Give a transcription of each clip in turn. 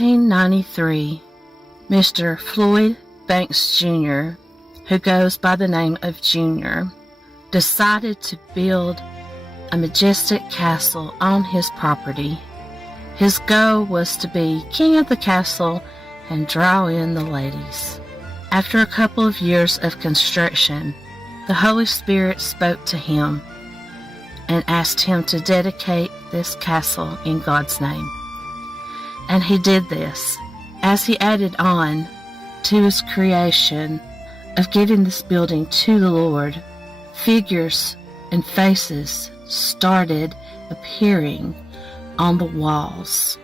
1893, Mr. Floyd Banks Jr., who goes by the name of Junior, decided to build a majestic castle on his property. His goal was to be king of the castle and draw in the ladies. After a couple of years of construction, the Holy Spirit spoke to him and asked him to dedicate this castle in God's name. And he did this. As he added on to his creation of giving this building to the Lord, figures and faces started appearing on the walls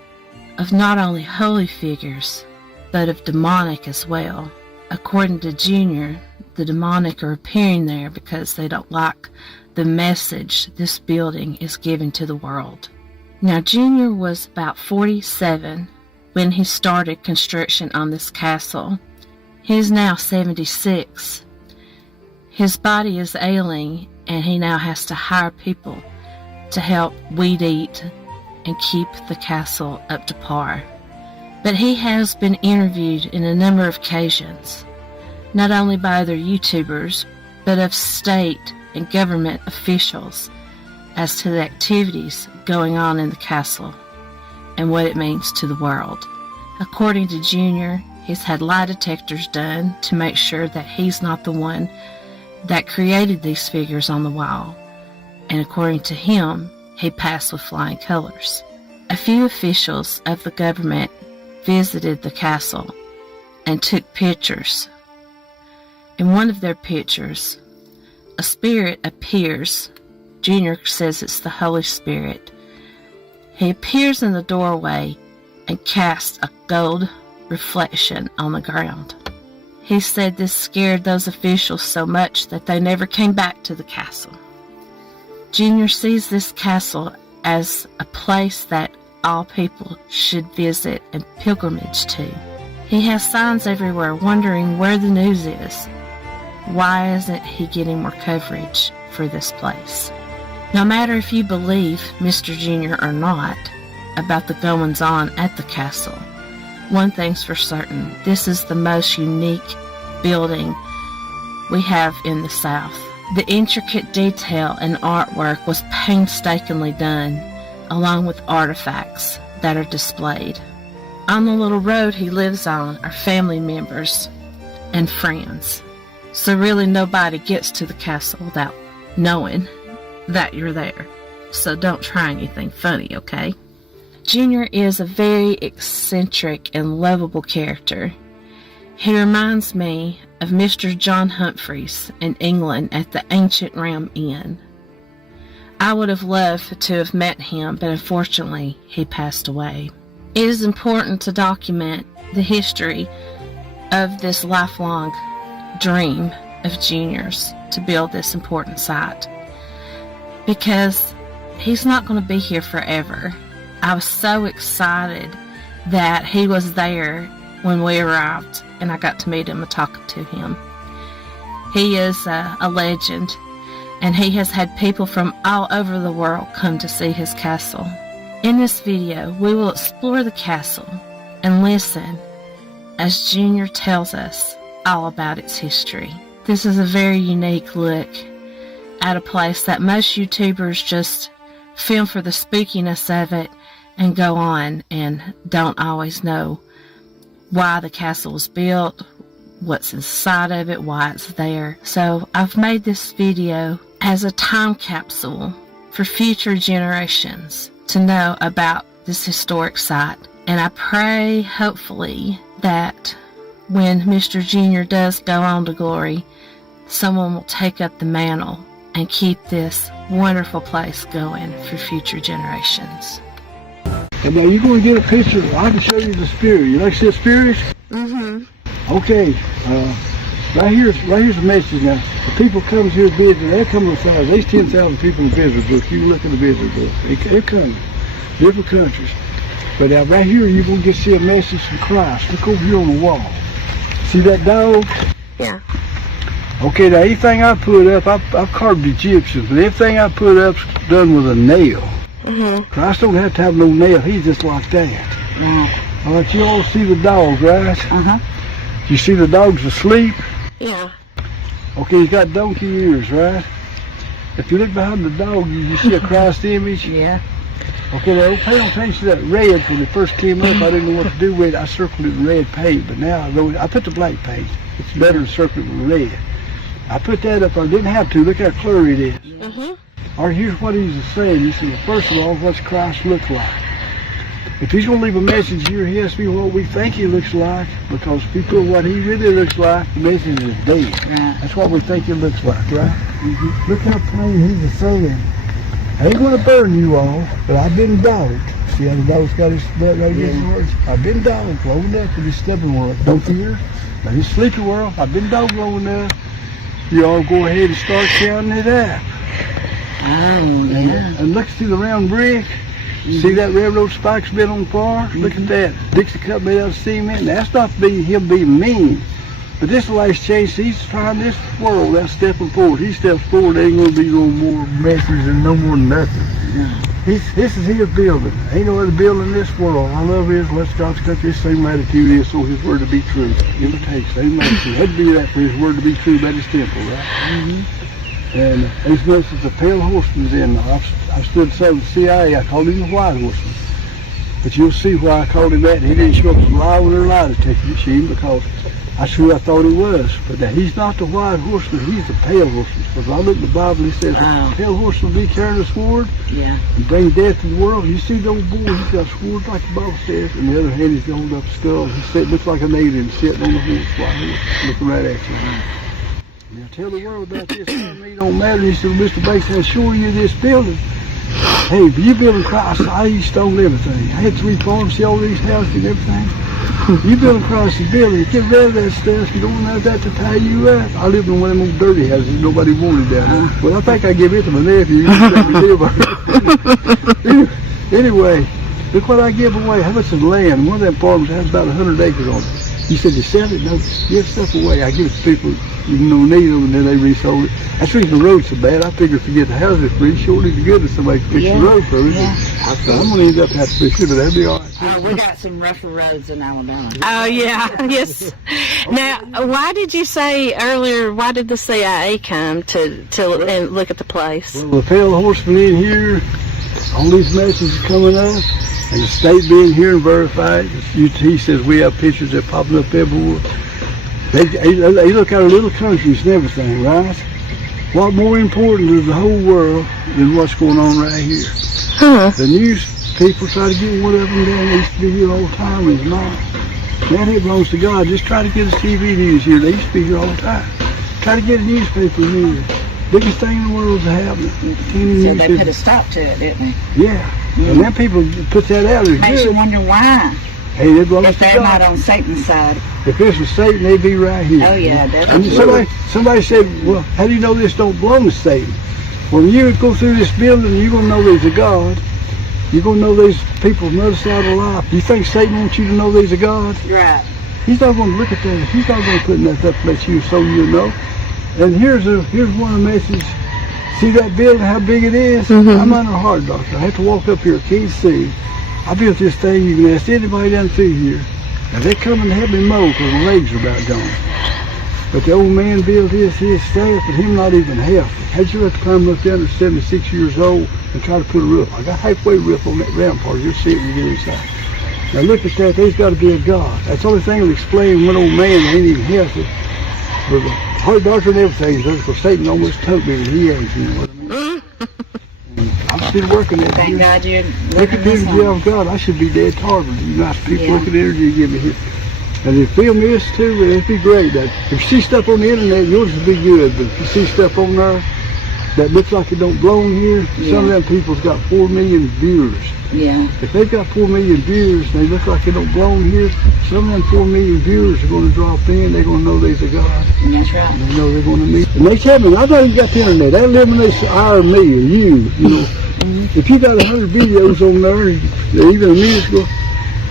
of not only holy figures, but of demonic as well. According to Junior, the demonic are appearing there because they don't like the message this building is giving to the world. Now, Junior was about 47 when he started construction on this castle. He is now 76. His body is ailing, and he now has to hire people to help weed eat and keep the castle up to par. But he has been interviewed in a number of occasions, not only by other YouTubers, but of state and government officials as to the activities going on in the castle and what it means to the world. According to Junior, he's had lie detectors done to make sure that he's not the one that created these figures on the wall, and according to him, he passed with flying colors. A few officials of the government visited the castle and took pictures. In one of their pictures, a spirit appears. Junior says it's the Holy Spirit. He appears in the doorway and casts a gold reflection on the ground. He said this scared those officials so much that they never came back to the castle. Junior sees this castle as a place that all people should visit and pilgrimage to. He has signs everywhere wondering where the news is. Why isn't he getting more coverage for this place? No matter if you believe Mr. Junior or not about the goings-on at the castle, one thing's for certain, this is the most unique building we have in the South. The intricate detail and artwork was painstakingly done, along with artifacts that are displayed. On the little road he lives on are family members and friends, so really nobody gets to the castle without knowing that you're there. So don't try anything funny, okay? Junior is a very eccentric and lovable character. He reminds me of Mr. John Humphreys in England at the Ancient Realm Inn. I would have loved to have met him, but unfortunately he passed away. It is important to document the history of this lifelong dream of Junior's to build this important site, because he's not going to be here forever. I was so excited that he was there when we arrived, and I got to meet him and talk to him. He is a legend, and he has had people from all over the world come to see his castle. In this video, we will explore the castle and listen as Junior tells us all about its history. This is a very unique look at a place that most YouTubers just film for the spookiness of it and go on and don't always know why the castle was built, what's inside of it, why it's there. So I've made this video as a time capsule for future generations to know about this historic site. And I pray, hopefully, that when Mr. Junior does go on to glory, someone will take up the mantle and keep this wonderful place going for future generations. And now you're going to get a picture. I can show you the spirit. You like to see a spirit? Mm-hmm. Okay. Right here's a message now. The people comes here to visit. They come to the size. There's 10,000 people in the visitor book. You look in the visitor book. They come. Different countries. But now right here you're going to get to see a message from Christ. Look over here on the wall. See that dog? Yeah. Okay, now anything I put up, I've carved Egyptians, but everything I put up's done with a nail. Mm-hmm. Christ don't have to have no nail. He's just like that. All right, you all see the dog, right? You see the dog's asleep? Yeah. Okay, he's got donkey ears, right? If you look behind the dog, you see a Christ image? Yeah. Okay, now pay attention to that red. When it first came up, I didn't know what to do with it. I circled it in red paint, but now I put the black paint. It's better to circle it with red. I put that up. I didn't have to. Look how clear it is. All right, here's what he's saying. He says, first of all, what's Christ look like? If he's going to leave a message here, he has to be what we think he looks like, because if we put what he really looks like, the message is dead. Right. That's what we think he looks like, right? Look how plain he's saying. I ain't going to burn you all, but I've been dogged. See how the dog's got his butt right against the I've been dogged long enough for this stubborn world. Don't fear. Now this sleepy world, I've been dogged long enough. You all go ahead and start counting it out. And look through the round brick. See that railroad spike's been on fire? Look at that. Dixie cup made out of cement. Now, that's not him being mean. But this last change, he's trying this world. That's stepping forward. He steps forward, there ain't going to be no more messes and no more nothing. This is his building. Ain't no other building in this world. I love his. Let's God's country. His same attitude is so his word to be true. Imitation. Same attitude. Had to be that for his word to be true by his temple, right? And as much as the pale horseman's in, I stood some of the CIA, I called him the white horseman. But you'll see why I called him that. He didn't show up as a lie with a lie detector machine, because that's who I thought he was. But that he's not the white horseman, he's the pale horseman. Because I look at the Bible, it says, the pale horseman will be carrying a sword and bring death to the world. You see the old boy, he's got a sword like the Bible says, and the other hand he's holding up a skull. He looks like an alien sitting on the horse right here, looking right at you. Now tell the world about this. It don't matter. He said, Mr. Banks, I'll show you this building. Hey, but you building Christ, I used to own everything. I had 3 farms, see all these houses and everything. You building Christ's building, get rid of that stuff. You don't have that to tie you up. I lived in one of them old dirty houses nobody wanted down there. Well, I think I give it to my nephew. Anyway, look what I give away. How much is land? One of them farms has about 100 acres on it. He said, you sell it? No, give stuff away. I give it to people you know need them, and then they resold it. That's the reason the road's so bad. I figured if you get the houses free, sure it's good if somebody fix the road for us. I said, I'm going to end up having to fix it, but that'll be all right. We got some rougher roads in Alabama. Oh, yeah. Yes. Now, why did you say earlier, why did the CIA come to and look at the place? Well, the pale horseman in here, all these messages coming up, and the state being here and verified. He says we have pictures that popping up everywhere. They look at our little countries and everything, right? What more important to the whole world than what's going on right here? The news people try to get one of them down. They used to be here all the time. It's not. That it belongs to God. Just try to get us TV news here. They used to be here all the time. Try to get a newspaper here. Biggest thing in the world is happening. So they put a stop to it, didn't they? Yeah. And then people put that out as Makes you wonder why. Hey, it belongs if to they're God. not on Satan's side. If this was Satan, they'd be right here. Oh yeah, and definitely. somebody said, well, how do you know this don't belong to Satan? Well, when you go through this building, you're going to know there's a God. You're going to know there's people on the other side of life. You think Satan wants you to know there's a God? Right. He's not going to look at that. He's not going to put that up to let you so you know. And here's one of the messages. See that building, how big it is? I'm under a heart doctor. I have to walk up here, can't see. I built this thing, you can ask anybody down through here. Now they're coming to help me mow because my legs are about gone. But the old man built his staff and him not even healthy. How'd you have to climb up down to 76 years old and try to put a roof? I got halfway roof on that rampart. You'll see it when you get inside. Now look at that, there's got to be a God. That's the only thing that'll explain one old man that ain't even healthy. With a heart doctor and everything, because Satan almost told me that he ain't, you know what I mean? I'm still working at it. Thank God you're look at this of God. I should be dead targeted. You nice people, look at the energy you give me here. And if you film this too, it'd be great. If you see stuff on the internet, yours will be good. But if you see stuff on there that looks like it don't belong here, some of them people's got 4 million viewers. Yeah. If they've got 4 million viewers and they look like it don't belong here, some of them 4 million viewers are going to drop in. They're going to know there's a God. And that's right. And they know they're going to meet. And they tell me, I know you got the internet. That eliminates I or me or you know. If you got 100 videos on there, even a minute ago,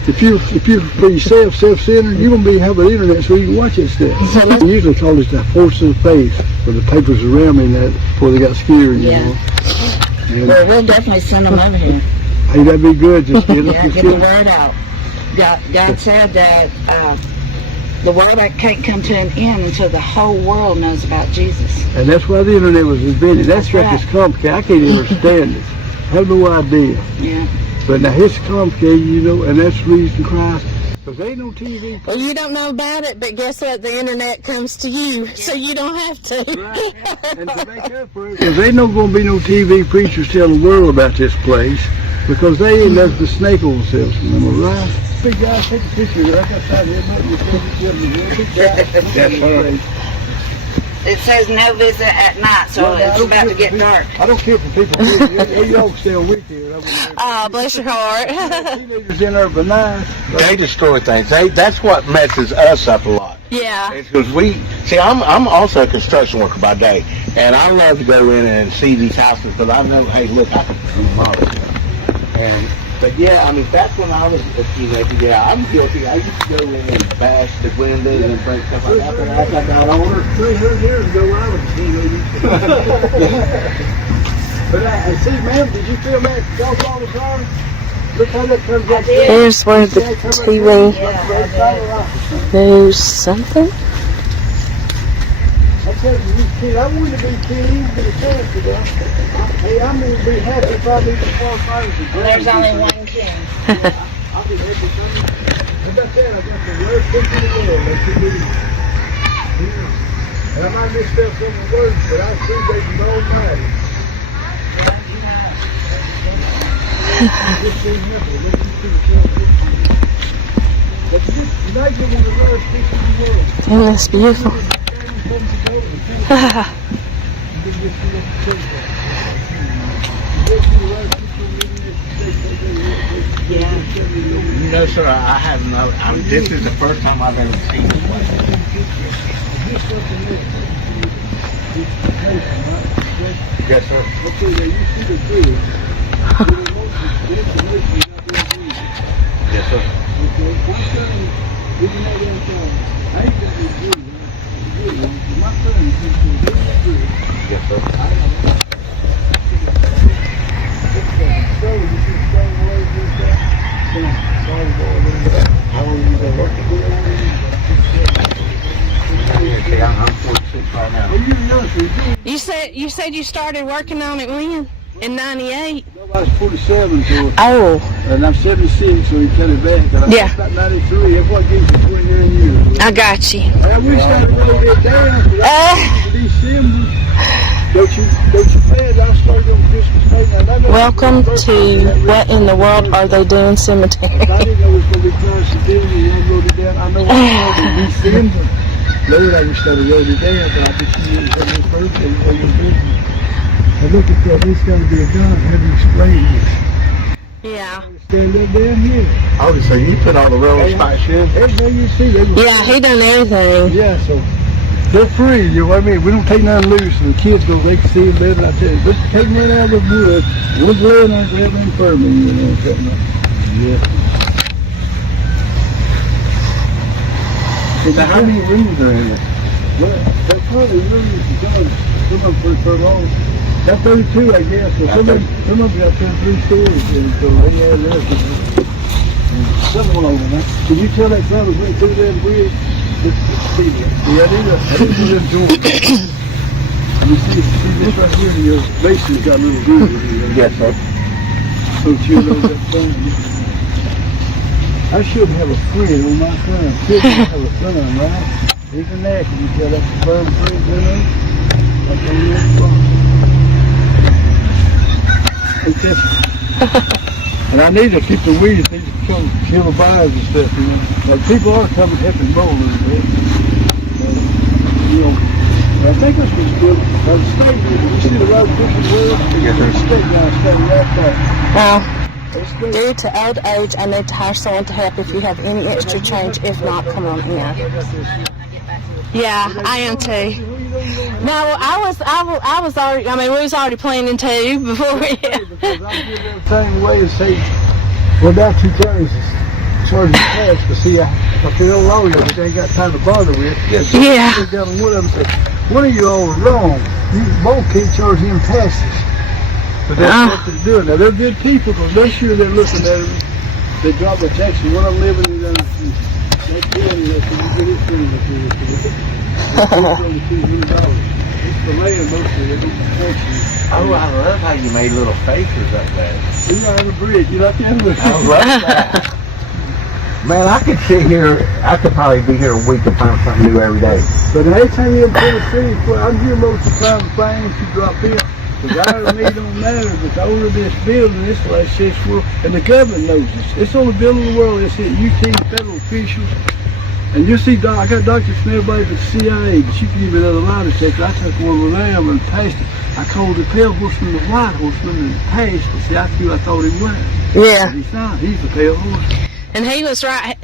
if you for yourself, self-centered, you're going to have the internet so you can watch that stuff. They usually call it the force of the faith, where the papers around me that before they got scared, you know. And well, we'll definitely send them over here. Hey, that'd be good. Just get get the word out. God said that the world can't come to an end until the whole world knows about Jesus. And that's why the internet was invented. That's right. It's complicated. I can't even understand it. I have no idea. Yeah. But now it's complicated, you know, and that's the reason Christ. Because there ain't no TV. Well, you don't know about it, but guess what? The internet comes to you, so you don't have to. Right. And to make up for it, because there ain't no going to be no TV preachers telling the world about this place, because they ain't left the snake oil salesman. Am I right? Big guy, take a picture right outside here. That's right. It says no visit at night, so it's about to get dark. I don't care for people. You all stay a week here. Oh, bless your heart. Teenagers in there, but nice. They destroy things. That's what messes us up a lot. Yeah. Because I'm also a construction worker by day, and I love to go in and see these houses because I know, hey, look, I can remodel them. But yeah, I mean, back when I was a teenager, yeah, I'm guilty. I used to go in and bash the windows and break stuff like that. But I got older. 300 years ago, I was a teenager. But I see, ma'am, did you feel that? Y'all saw the car? Look how that comes up. Here's where the TV knows something. I tell you, these kids, I wanted to be king, but a chance to go. Hey, I'm going to be happy if I meet the firefighters. There's only one king. I'll be happy for you. How about that? I got the worst picture in the world. They should be, and I might misspell some of the words, but I appreciate them all night. You might get one of the rarest pictures in the world. Oh, that's beautiful. No, sir, I have no. This is the first time I've ever seen this place. Yes, sir. Yes, sir. Yes, sir. How long have you been working? I'm 46 right now. You said you started working on it when? In 98? I was 47, so, Oh. and I'm 76, so you cut it back. And Yeah. I'm about 93. That's what gives you 29 years. I got you. I wish I could wrote it down. December. Don't you pay it? I'll start on Christmas payment. Welcome to What in the World Are They Doing Cemetery? I didn't know it was going to be Constitution. I wrote it down. I know I started in December. Lord, I wish I wrote it down, but I just knew it was your birthday. It was your business. And look at that. It's got to be a gun. How do you explain this? Yeah. Stand up down here. Oh, so you put all the rolling spots in? Everything you see, they Yeah, he done everything. Yeah, so they're free, you know what I mean? We don't take none loose, and the kids go, they can see it better. I tell you, just take one out of the wood, one's laying on the other infirmary, you know, something like that. Yeah. So how many rooms are in it? Well, that's probably rooms, some of them for long. That's 32, I guess. So some of them got 3 stories, and so they had that. Something over there. Can you tell that fellas went through that bridge? See, I didn't do this door. I mean, see this right here, your basement's got a little groove in here. Yes, sir. So you know that thing. I should have a friend on my son. Should have a son, right? Even that, can you tell that's a firm friend, you know? That's a real fun. Okay. And I need to keep the weeds, need to come kill the birds and stuff, you know. Like people are coming helping roll a little bit. You know, I think this was good. The state, you see the road pushing the wheel? Yes, sir. The state guy stayed right back. Due to old age, I need to hire someone to help if you have any extra change. If not, come on in. Yeah, I am too. No, I was already, I mean, we was already planning to before we... Because I give them the same way and say, well, that's 2 turns. Charge the cash, but see, I feel lawyer, but they ain't got time to bother with. Yes, so Yeah. I got one of them say, one of you all are wrong. You both can't charge him passes. But that's what they're doing. Now, they're good people, because they're sure they're looking at them. They dropped a Texas. One of them living in that building. They said, you get his friend up here. It's the land mostly. They don't Texas. Oh, I love how you made little faces up there. You're right on the bridge. You like that? I love that. Man, I could sit here, I could probably be here a week and find something new every day. But anytime you're in Tennessee, I'm here most of the time things you drop in. The guy to me don't matter, but the older this building, this place says, well, and the government knows this. It's the only building in the world that's hit UT federal officials. And you see, I got doctors from everybody but the CIA, but you can give me another lie detector. I took one of them and passed it. I called the pale horseman the white horseman and passed it. See, that's who I thought he was. Yeah. But he's not. He's the pale horseman. And he was right.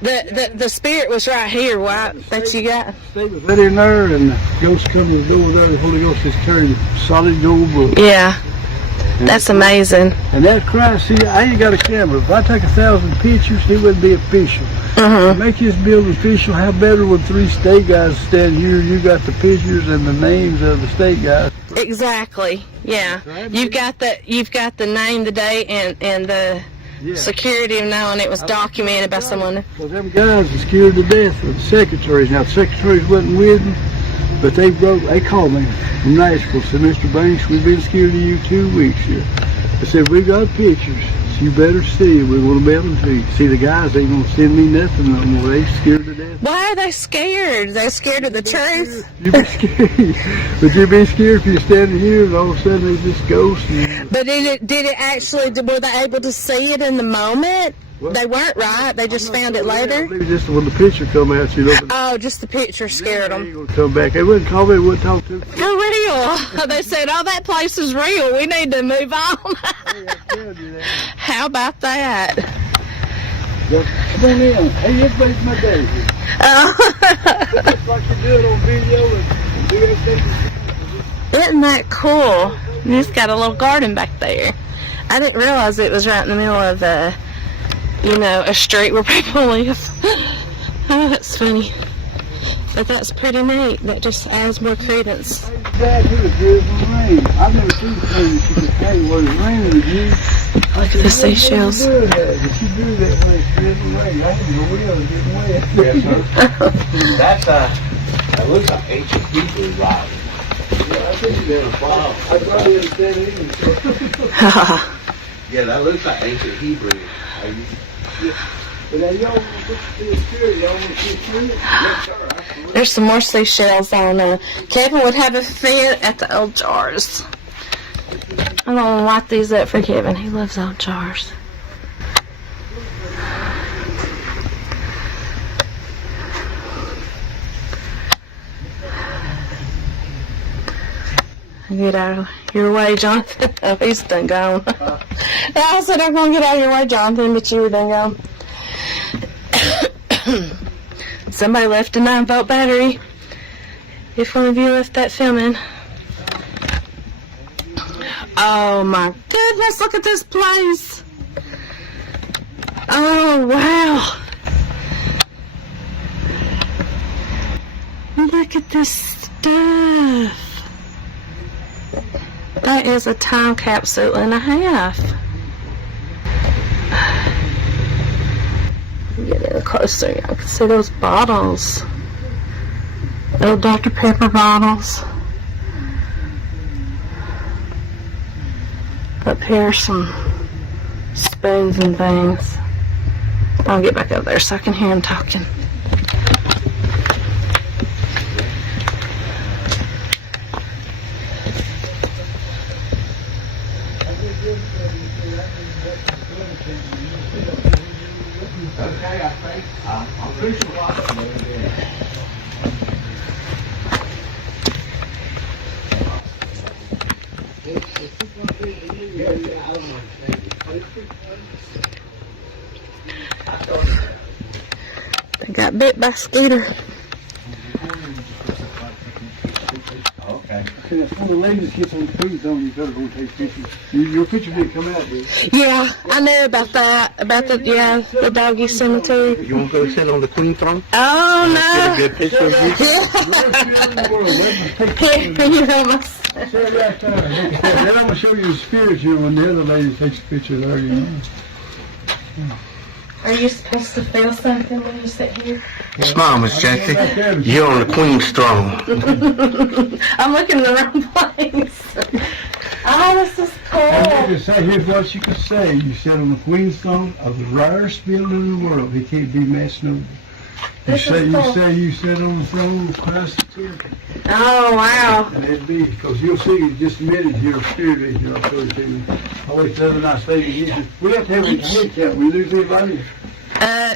The spirit was right here. What that you got? They was right in there, and the ghost come to the door there. The Holy Ghost is carrying a solid gold book. Yeah. That's amazing. And that Christ, see, I ain't got a camera. If I take 1,000 pictures, he wouldn't be official. To make his building official, how better when 3 state guys stand here? You got the pictures and the names of the state guys. Exactly. Yeah. You've got the name, the date, and the security of knowing it was documented by someone. Well, them guys were scared to death of the secretaries. Now, the secretaries wasn't with them, but they called me from Nashville, said, Mr. Banks, we've been scared of you 2 weeks here. They said, we got pictures, so you better see it. We want to be able to see. See, the guys ain't going to send me nothing no more. They scared to death. Why are they scared? They're scared of the truth? You'd be scared. Would you be scared if you're standing here and all of a sudden there's this ghost? But did it actually, were they able to see it in the moment? Well, they weren't, right? They just found it later? Maybe just when the picture come out, you know. Oh, just the picture scared them. They ain't gonna come back. They wouldn't call me, they wouldn't talk to me. For real. They said, oh, that place is real. We need to move on. Hey, I told you that. How about that? Come on in. Hey, everybody's my day. Just like you do it on video and do everything. Isn't that cool? He's got a little garden back there. I didn't realize it was right in the middle of a street where people live. Oh, that's funny. But that's pretty neat. That just adds more credence. Dad, he was here in the rain. I've never seen the thing that you could tell where it's raining with you. Look at the seashells. But you do that when it's in the rain. I didn't know where I was getting wet. Yes, sir. That looks like ancient Hebrew writing. Yeah, I think you had a problem. I probably understand English. Yeah, that looks like ancient Hebrew. But now y'all want to see a spirit, y'all want to see a spirit? Yes, sir, absolutely. There's some more seashells on. Kevin would have a fit at the old jars. I'm going to wipe these up for Kevin. He loves old jars. Get out of your way, Jonathan. Oh, he's done gone. I said I'm going to get out of your way, Jonathan, but you were done gone. Somebody left a 9-volt battery. If one of you left that filming. Oh my goodness, look at this place. Oh wow. Look at this stuff. That is a time capsule and a half. Get in closer, y'all can see those bottles. Old Dr. Pepper bottles. Up here, some spoons and things. I'll get back up there so I can hear him talking. Okay, I think I'm pretty sure I got bit by a Scooter. Okay. That's one of the ladies gets on the food zone, you better go take pictures. Your picture didn't come out, did it? Yeah, I know about that. About the doggy cemetery. You want to go sit on the queen throne? Oh Get a no! good picture of you? Here you go, my son. Then I'm going to show you the spirit here when the other lady takes a picture there, you know. Are you supposed to feel something when you sit here? Smile, Miss Jessie. You're on the Queen's throne. I'm looking in the wrong place. Oh, this is cool. And you can say, here's what you can say. You sit on the Queen's throne of the rarest building in the world. It can't be messed over. You say you sit on the throne of Christ the temple. Oh, wow. And it'd be, because you'll see in just a minute your spirit is, I'll show it to you. Always the other night, we have to have a head count. We lose everybody.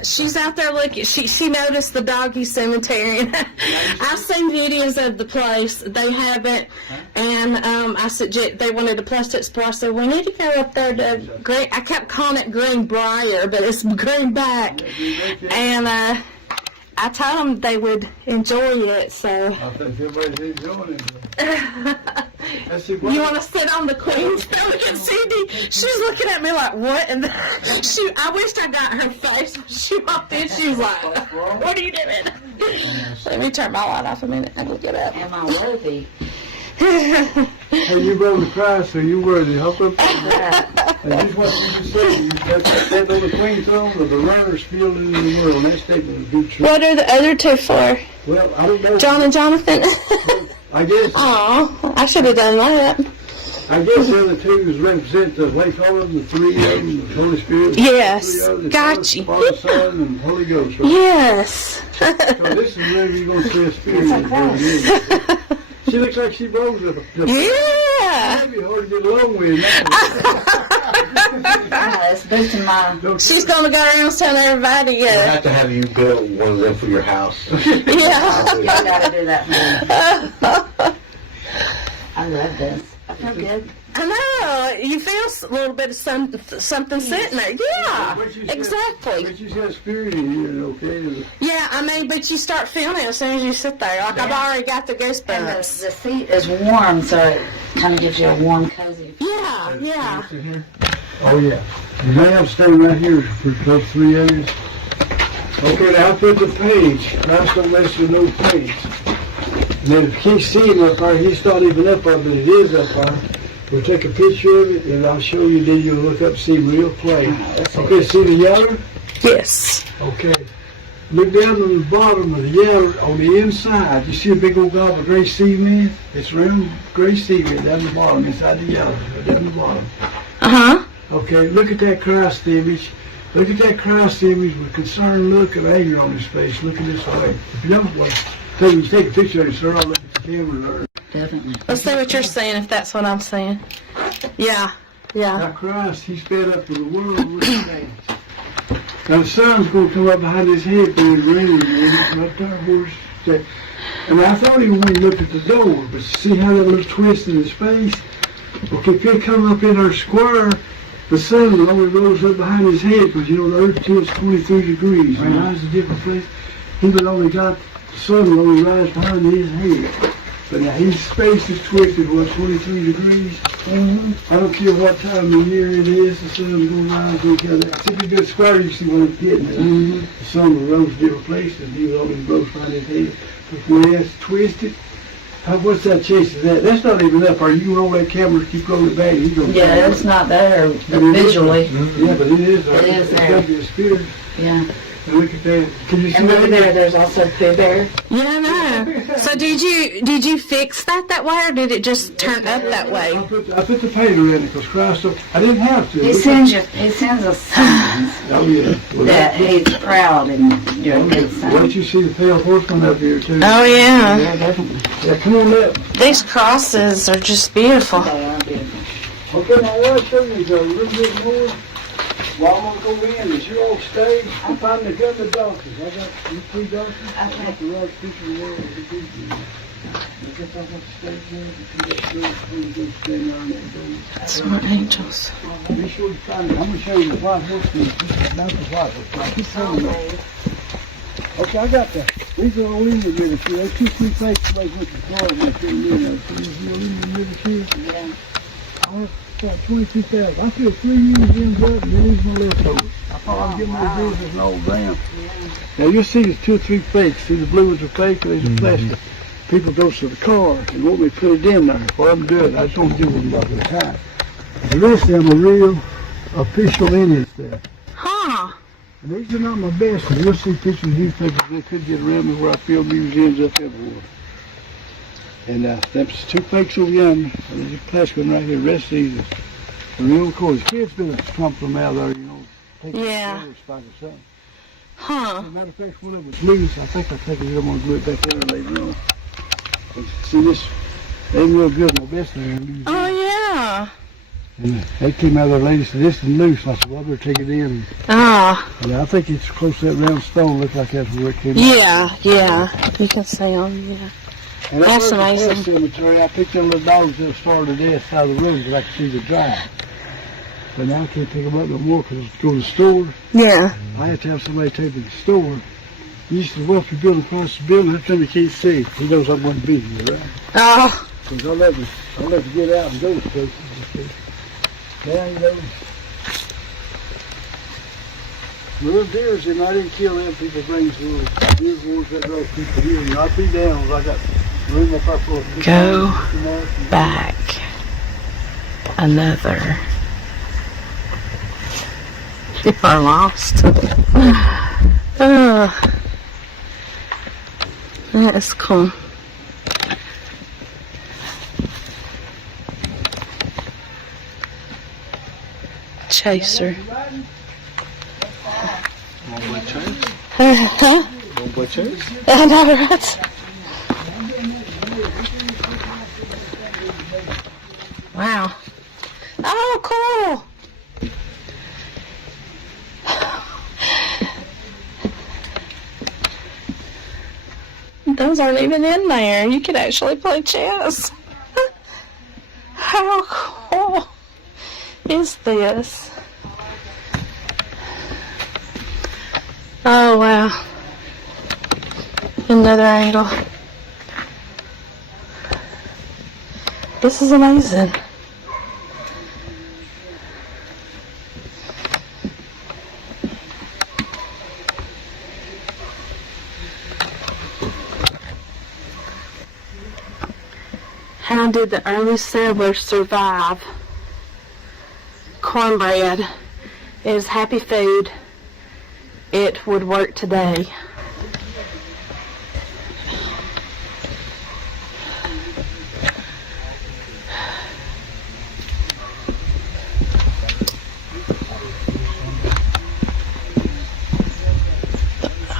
She's out there looking. She noticed the doggy cemetery. And I've seen videos of the place. They haven't. And I said they wanted a place to explore. I said we need to go up there to I kept calling it Greenbriar, but it's Greenback. And I told them they would enjoy it. So I think everybody's enjoying it. You want to sit on the Queen's? Look at Cindy. She's looking at me like, what? And I wished I got her face. She walked in. She was like, what are you doing? Let me turn my light off a minute. I can get up. Am I worthy? Hey, you brother to Christ, so you worthy. Help up. And just what you just said, you stand on the Queen's throne of the rarest building in the world. And that statement is good truth. What are the other two for? Well, I don't know. John and Jonathan? I guess. Oh, I should have done that. I guess the other two is represent the way forward, the three of them, the Holy Spirit. Yes, got you. Father, Son, and Holy Ghost. Right? Yes. So this is where you're going to see a spirit. She looks like she blows up. Yeah. That'd be hard to get along with. It's boosting my... She's going to go around telling everybody. I have to have you build one of them for your house. Yeah. You got to do that for me. I love this. I feel good. I know. You feel a little bit of something sitting there. Yeah, exactly. But you got spirit in here, okay? Yeah, I mean, but you start feeling it as soon as you sit there. Like, I've already got the And goosebumps. the seat is warm, so it kind of gives you a warm, cozy. Yeah, yeah. Oh, yeah. Now I'm staying right here for those three areas. Okay, now I'll put the page. Christ don't mess with no page. And then if you can't see him up there, he's not even up there, but it is up there. We'll take a picture of it, and I'll show you, then you'll look up and see real plain. Okay, see the yellow? Yes. Okay. Look down on the bottom of the yellow, on the inside. You see a big old gob of gray cement? It's round gray cement down the bottom, inside the yellow, down the bottom. Uh-huh. Okay, look at that Christ image. Look at that Christ image with concerned look of anger on his face, looking this way. If you don't want to take a picture of it, sir, I'll look at the camera there. Definitely. Let's see what you're saying, if that's what I'm saying. Yeah, yeah. Now Christ, he's fed up with the world with his hands. Now the sun's going to come up behind his head going green, right there. And I thought he wouldn't look at the door, but see how that little twist in his face? Okay, if he come up in our square, the sun only rose up behind his head, because you know the earth tilts 23 degrees. And lies a different place. He would only got the sun will only rise behind his head. But now his face is twisted, 23 degrees? Mm-hmm. I don't care what time of year it is, the sun's going to rise over. See if you do a square, you see what I'm getting at. Mm-hmm. The sun will rose different places, he will only rose behind his head. But when it's twisted, what's that chase of that? That's not even up. Or you roll that camera, keep rolling it back, he's going to it's not there visually. Yeah, but it is there. It is there. It's got to be a spirit. Yeah. And look at that. Can you see And over that? there's also Pooh Bear. Yeah, I know. So did you fix that way, or did it just turn up that way? I put the painter in it because Christ, I didn't have to. He sends us signs Oh, yeah. Well, that he's proud and you're a good why don't son. you see the pale horseman up here, too? Oh, yeah. Yeah, definitely. Yeah, come on up. These crosses are just beautiful. They are beautiful. Okay, now what I'll show you is a little bit more. Well, I'm going to go in. As you're on stage, I'm finding a gun of donkeys. I got you 3 donkeys. I got the right picture of the world. I guess I'm on stage now. That's my angels. Be sure to find it. I'm going to show you the white horseman. This is not the white horseman. Okay, I got that. These are all in the military. Those 2, 3 places like with the car and they're in there. These are all in the military. Yeah. About 22,000. I feel 3 years in blood and then he's my leftovers. I thought I'd get my business and all down. Now you'll see there's 2 or 3 fakes. See the blue ones are fake and these are plastic. People go to the car and want me to put it in there. Well, I'm good. I just don't do them about the time. The rest of them are real official Indian stuff. Huh. And these are not my best, but you'll see pictures of newspapers they could get around me where I filled museums up everywhere. And that's 2 fakes over yonder. There's a plastic one right here. The rest of these are real recordings. Kids been trumping them out there, you know. Yeah. Spike or something. Huh. As a matter of fact, one of them was loose. I think I'll take it. I'm going to glue it back there later on. And see this? They ain't real good. My best there. Oh, yeah. And they came out of there, lady said, this is loose. I said, well, I better take it in. Ah. And I think it's close to that round stone. Looks like that's where it came Yeah, out. yeah. You can see them, yeah. And That's amazing. At the cemetery, I picked them little dogs that were starved to death out of the room because I could see the drive. But now I can't pick them up no more because go to the store. Yeah. I had to have somebody take them to the store. You said, well, if you're building across the building, that's something you can't see. He knows I'm going to be here, right? Oh. Because I'll let you get out and go to places. Now you know. Little deers, and I didn't kill them. People bring some little deer ones that drove people here. And I'd be down. I got room up there for a few Go miles. back. Another. You are lost. That is cool. Chaser. I know, right? Wow. Oh, cool. Those aren't even in there. You could actually play chess. How cool is this? Oh, wow. Another angle. This is amazing. How did the early settlers survive? Cornbread is happy food. It would work today.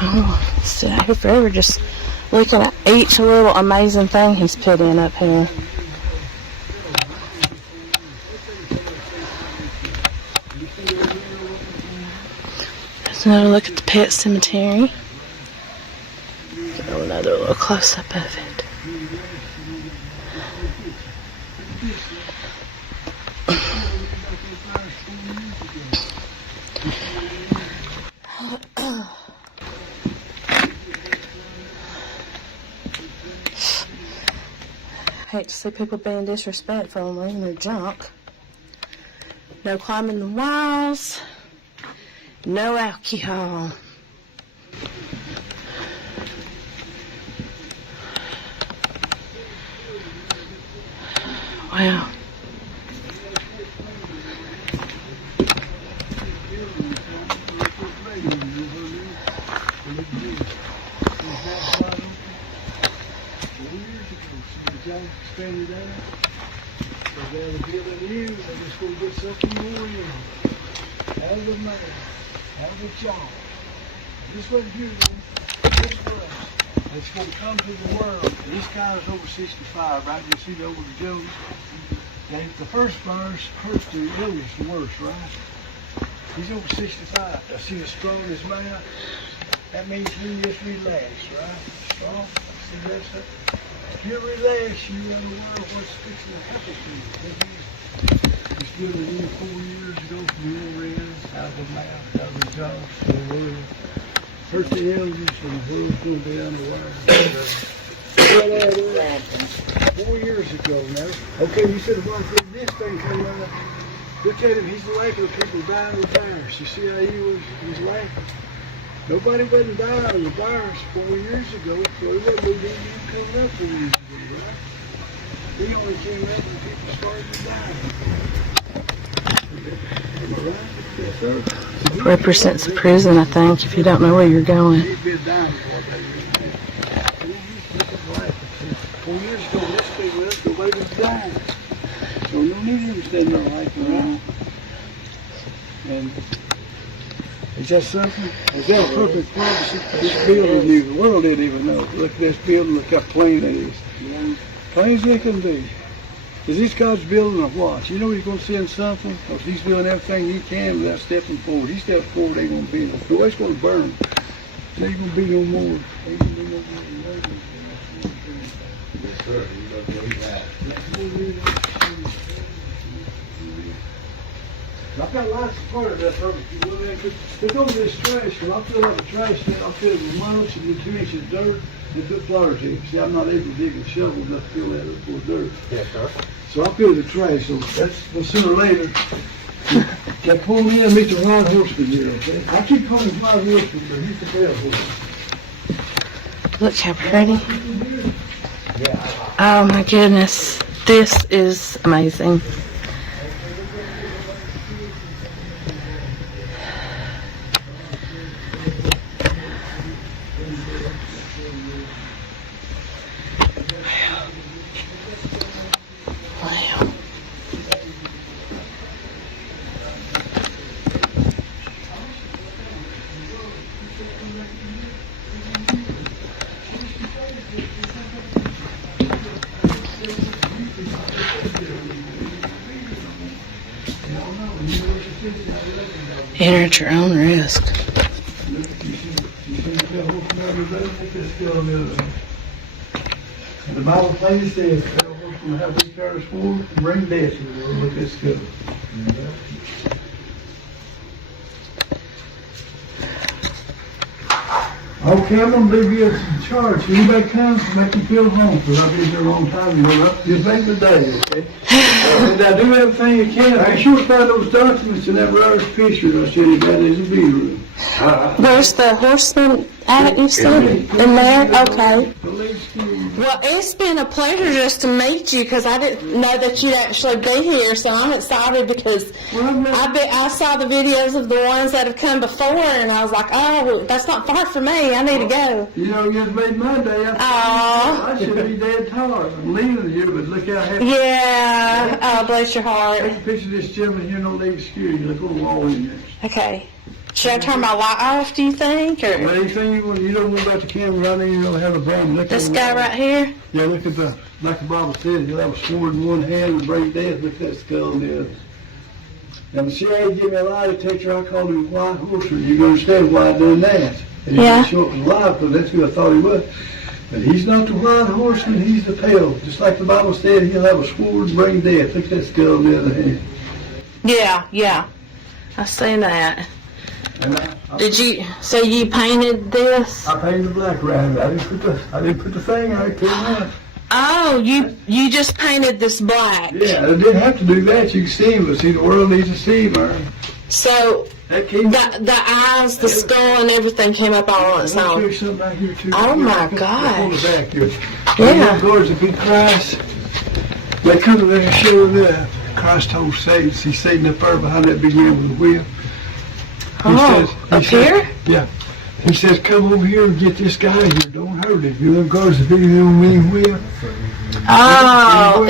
Oh, sit out here forever just looking at each little amazing thing he's put in up here. There's another look at the pet cemetery. Get another little close up of it. Hate to see people being disrespectful and leaving their junk. No climbing the walls. No alcohol. Wow. Standing there, so they're building you, they're just going to get something more in. Out of the man, out of the job. This wasn't you, this was. It's going to come to the world. This guy is over 65, right? You see over the Jones. And the first virus hurts the illness the worst, right? He's over 65. I see the strongest man. That means he just relaxed, right? Strong. See that stuff? If you relax, you run the world what's fixing to happen to you. He's doing it 4 years ago from your end, out of the mouth, out of the jaw, so the world. Hurt the illness and the world's going to be on the wire. 4 years ago now. Okay, you said one thing, this thing came out. Look at him, he's laughing at people dying of the virus. You see how he was laughing? Nobody wasn't dying of the virus 4 years ago, so he wasn't even coming up 4 years ago, right? He only came up when people started to die. Represents a prison, I think, if you don't know where you're going. 4 years ago, this big was the way was down. So no need him standing there like around. And is that something? Is that a perfect purpose? This building, the world didn't even know. Look at this building, look how plain it is. Plain as it can be. Is this God's building or what? You know he's going to send something? Or he's doing everything he can without stepping forward. He steps forward, ain't going to be no. The way it's going to burn. There ain't going to be no more. Ain't going to be no more. I've got lots of part of that purpose. There's no this trash, but I feel like a trash can. I feel the mulch and the 2 inches of dirt and put flowers in. See, I'm not able to dig a shovel enough to fill that up full of dirt. Yes, sir. So I feel the trash, so that's sooner or later. Can pull me in and meet the wild horseman here, okay? I keep calling him wild horseman, but he's the bell horseman. Look how pretty. Oh my goodness. This is amazing. Enter at your own risk. The Bible plainly says, "We'll have we perish for, bring death to the world with this good." Okay, I'm going to leave you in charge. Anybody comes, make you feel home, because I've been here a long time. You know, just make the day, okay? And I do everything you can. I sure find those documents in that rarest picture I said that is a bee room. Where's the horseman at, you said? In there? Okay. Well, it's been a pleasure just to meet you because I didn't know that you'd actually be here, so I'm excited because I saw the videos of the ones that have come before, and I was like, oh, that's not far from me. I need to go. You know, you just made my day. I should be dead tired. I'm leaving you, but look how happy. Yeah. Oh, bless your heart. Take a picture of this gentleman here, no leg security. Look at the wall in there. Okay. Should I turn my light off, do you think? Or Well, anything you want, you don't know about the camera right there, you don't have a problem. Look this at guy right here? Yeah, look at the, like the Bible says, you'll have a sword in one hand and bring death. Look at that skull there. Now, the CIA gave me a lie detector. I called him a white horseman. You can understand why I done that. And he didn't show up as alive because that's who I thought he was. But he's not the white horseman, he's the pale. Just like the Bible said, he'll have a sword and bring death. Look at that skull in the other hand. Yeah. I seen that. Did you? So you painted this? I painted the black around it. I didn't put the thing on it. Oh, you just painted this black. Yeah, I didn't have to do that. You can see him, but see, the world needs to see him. So the eyes, the skull, and everything came up all on its own. Right here too. Oh my gosh! Yeah. Lord's a big Christ. They come to there and show the Christ told Satan. See Satan up there behind that big man with the wheel. Up here? Yeah. He says, come over here and get this guy here. Don't hurt him. You know, guards the bigger than me wheel. Oh,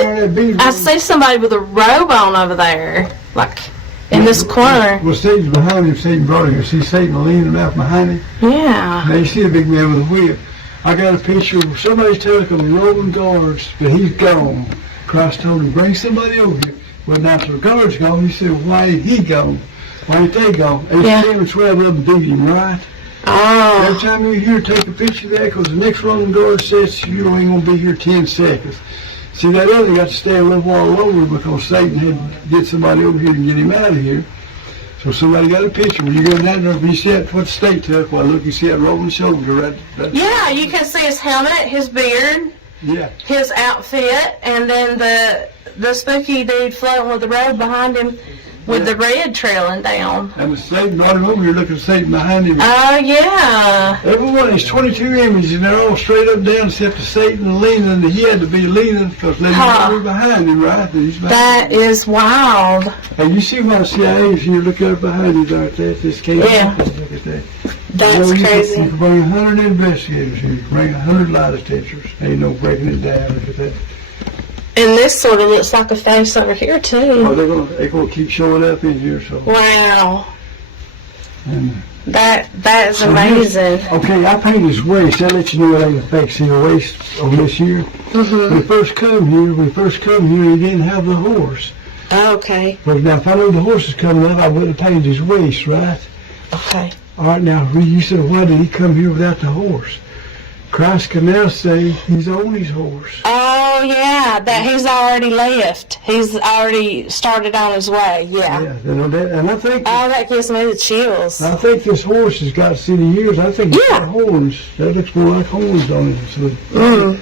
I see somebody with a robe on over there, like in this corner. Well, Satan's behind him. Satan brought him. You see Satan leaning out behind him? Yeah. Now you see the big man with a wheel. I got a picture of somebody took him, the Roman guards, but he's gone. Christ told him, bring somebody over here. Well, now the guards gone. He said, why ain't he gone? Why ain't they gone? There's 10 or 12 of them beat him, right? Oh. Every time you're here, take a picture of that, because the next Roman guard says you ain't going to be here 10 seconds. See, that other got to stay a little while longer because Satan had to get somebody over here to get him out of here. So somebody got a picture. When you go down there, you see that, what the state took. Well, look, you see that Roman soldier right. Yeah, you can see his helmet, his beard, his outfit, and then the spooky dude floating with the robe behind him. with the red trailing down. And the Satan right over here, looking at Satan behind him. Oh, yeah. Everyone, there's 22 images, and they're all straight up down except for Satan leaning, and he had to be leaning because they were behind him, right? That is wild. And you see why the CIA, if you look up behind you right there, this came look at that. That's crazy. You can bring 100 investigators here. You can bring 100 lie detectors. Ain't no breaking it down. Look at that. And this sort of looks like a face over here, too. Oh, they're gonna keep showing up in here, so. Wow. And that is amazing. Okay, I painted his waist. I'll let you know what ain't a fake. See the waist on this here? When we first come here, he didn't have the horse. Okay. But now, if I knew the horse was coming up, I would have painted his waist, right? Okay. All right, now, you said, why did he come here without the horse? Christ can now say he's on his horse. Oh, yeah, that he's already left. He's already started on his way, yeah. And I think... Oh, that gives me the chills. I think this horse has got city years. I think it's got horns. That looks more like horns on it. So,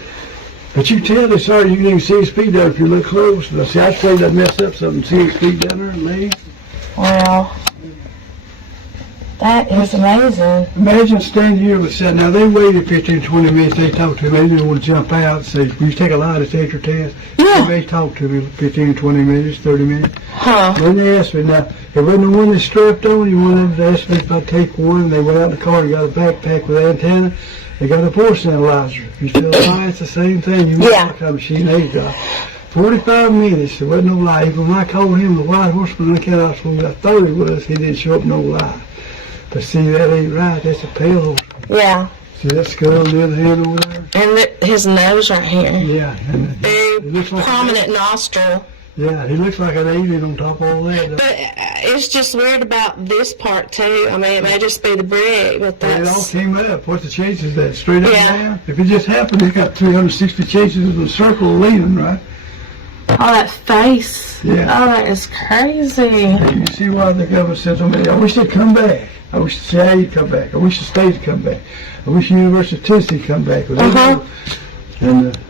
but you tell this, sorry, you can even see his feet down if you look close. Now, see, I afraid that mess up something. See his feet down there and legs? Wow. That is amazing. Imagine standing here with that. Now, they waited 15, 20 minutes. They talked to me. They didn't want to jump out and say, will you take a lie detector test? Yeah. They talked to me 15, 20 minutes, 30 minutes. Huh. Then they asked me, now, there wasn't the one that strapped on. You one of them asked me if I'd take one. They went out in the car and got a backpack with antenna. They got a force analyzer. You still lie, it's the same thing. You got a machine they got. 45 minutes, there wasn't no lie. Even when I called him the white horseman, I can't ask him about 30 with us, he didn't show up no lie. But see, that ain't right. That's a pale horse. Yeah. See that skull on the other hand over there? And his nose right here. Yeah. And very like prominent nostril. Yeah, he looks like an alien on top of all that. But it's just weird about this part, too. I mean, it may just be the brick, but that's... It all came up. What's the chances of that? Straight up and down? If it just happened, they got 360 chances of the circle leaning, right? Oh, that face. Yeah. Oh, that is crazy. And you see why the government said to me, I wish they'd come back. I wish the CIA would come back. I wish the state would come back. I wish the University of Tennessee would come back. And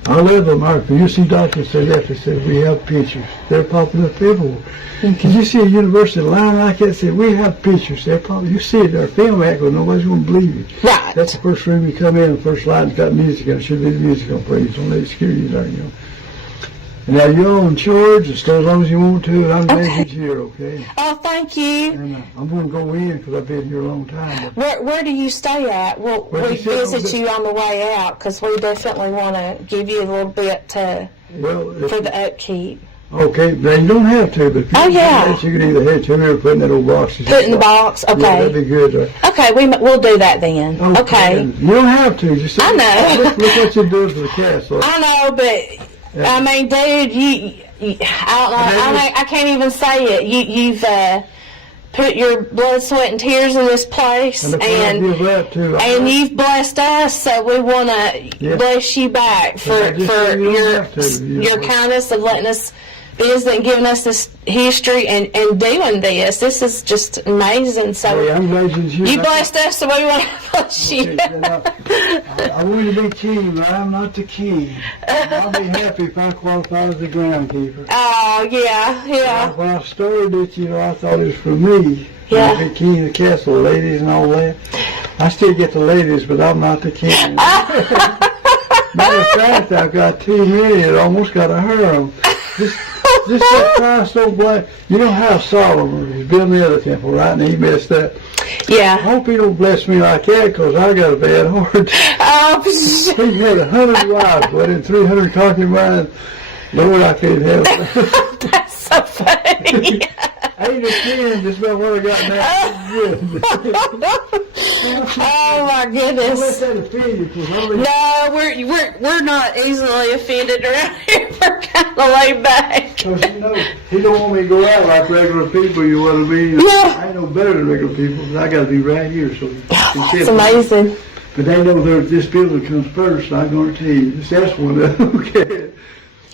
I love them. Our UC doctors said that. They said, we have pictures. They're popping up everywhere. Can you see a university line like that? Say, we have pictures. They're popping. You see it. They're film act, nobody's going to believe it. Right. That's the first room you come in. The first line's got music in it. Should be the music on, please. Don't let security there, you know. Now, you're in charge, and stay as long as you want to, and I'm glad you're here, okay? Oh, thank you. And I'm going to go in because I've been here a long time. Where do you stay at? We'll visit you on the way out because we definitely want to give you a little bit for the upkeep. Okay, now you don't have to, but if you can either head to me or put in that old box. Put in the box, okay. Yeah, that'd be good. Right? Okay, we'll do that then. Okay. You don't have to. Just I know. Look what you're doing for the castle. I know, but... Yeah. I mean, dude, I don't know. I can't even say it. You've put your blood, sweat, and tears in this place, and you've blessed us. So we want to bless you back for your kindness of letting us visit and giving us this history and doing this. This is just amazing. So I'm glad you blessed us, so we want to bless you. I want to be king, but I'm not the king. I'll be happy if I qualify as the groundkeeper. Oh, yeah. When I started it, I thought it was for me. Yeah. To be king of the castle, ladies and all that. I still get the ladies, but I'm not the king. Matter of fact, I've got too many that almost got a harem. Just that Christ so black. You know how Solomon was building the other temple, right? And he messed up. Yeah. I hope he don't bless me like that because I got a bad heart. He had 100 wives, but in 300 concubines. Lord, I can't help it. That's so funny. 8 or 10, just about what I got now. Oh my goodness. Don't let that offend you. No, we're not easily offended around here. We're kind of laid back. Because he don't want me to go out like regular people. You want to be? I ain't no better than regular people. But I got to be right here. So it's amazing. But they know this building comes first. I'm going to tell you. That's one of them. Okay.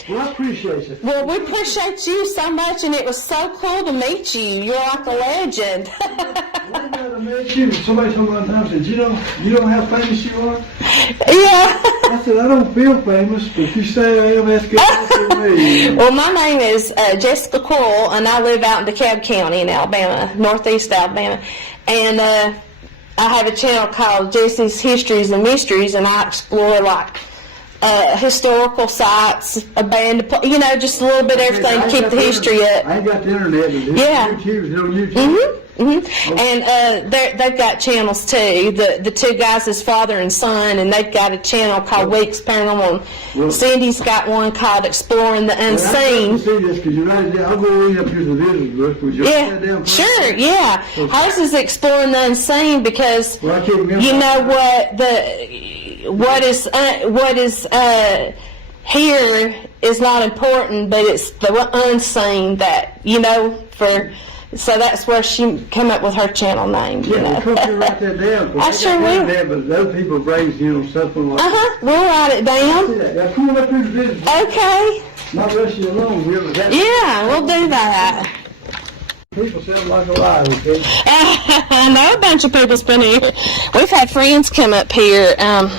Well, I appreciate it. Well, we appreciate you so much, and it was so cool to meet you. You're like a legend. I'm glad I met you. Somebody told me one time, said, you know how famous you are? Yeah. I said, I don't feel famous, but if you say I am, that's good for me. Well, my name is Jessica Coyle, and I live out in DeKalb County in Alabama, northeast Alabama. And I have a channel called Jessie's Histories and Mysteries, and I explore like historical sites, abandoned, just a little bit of everything to keep the history up. I ain't got the internet. Yeah. YouTube's on YouTube. And they've got channels too. The two guys is father and son, and they've got a channel called Weeks Paranormal. Cindy's got one called Exploring the Unseen. I'll see this because you're right there. I'll go read up here the visitor's book. Would you write that down? Sure, yeah. Hers is Exploring the Unseen because well, I can't remember. you know what is here is not important, but it's the unseen that so that's where she came up with her channel name. Yeah, you write that down. I sure will. But other people brings, something like that. We'll write it down. Now, come on up here to visit. Okay. Not rush you alone. Yeah, we'll do that. People sound like a lie, okay? I know a bunch of people's been here. We've had friends come up here. I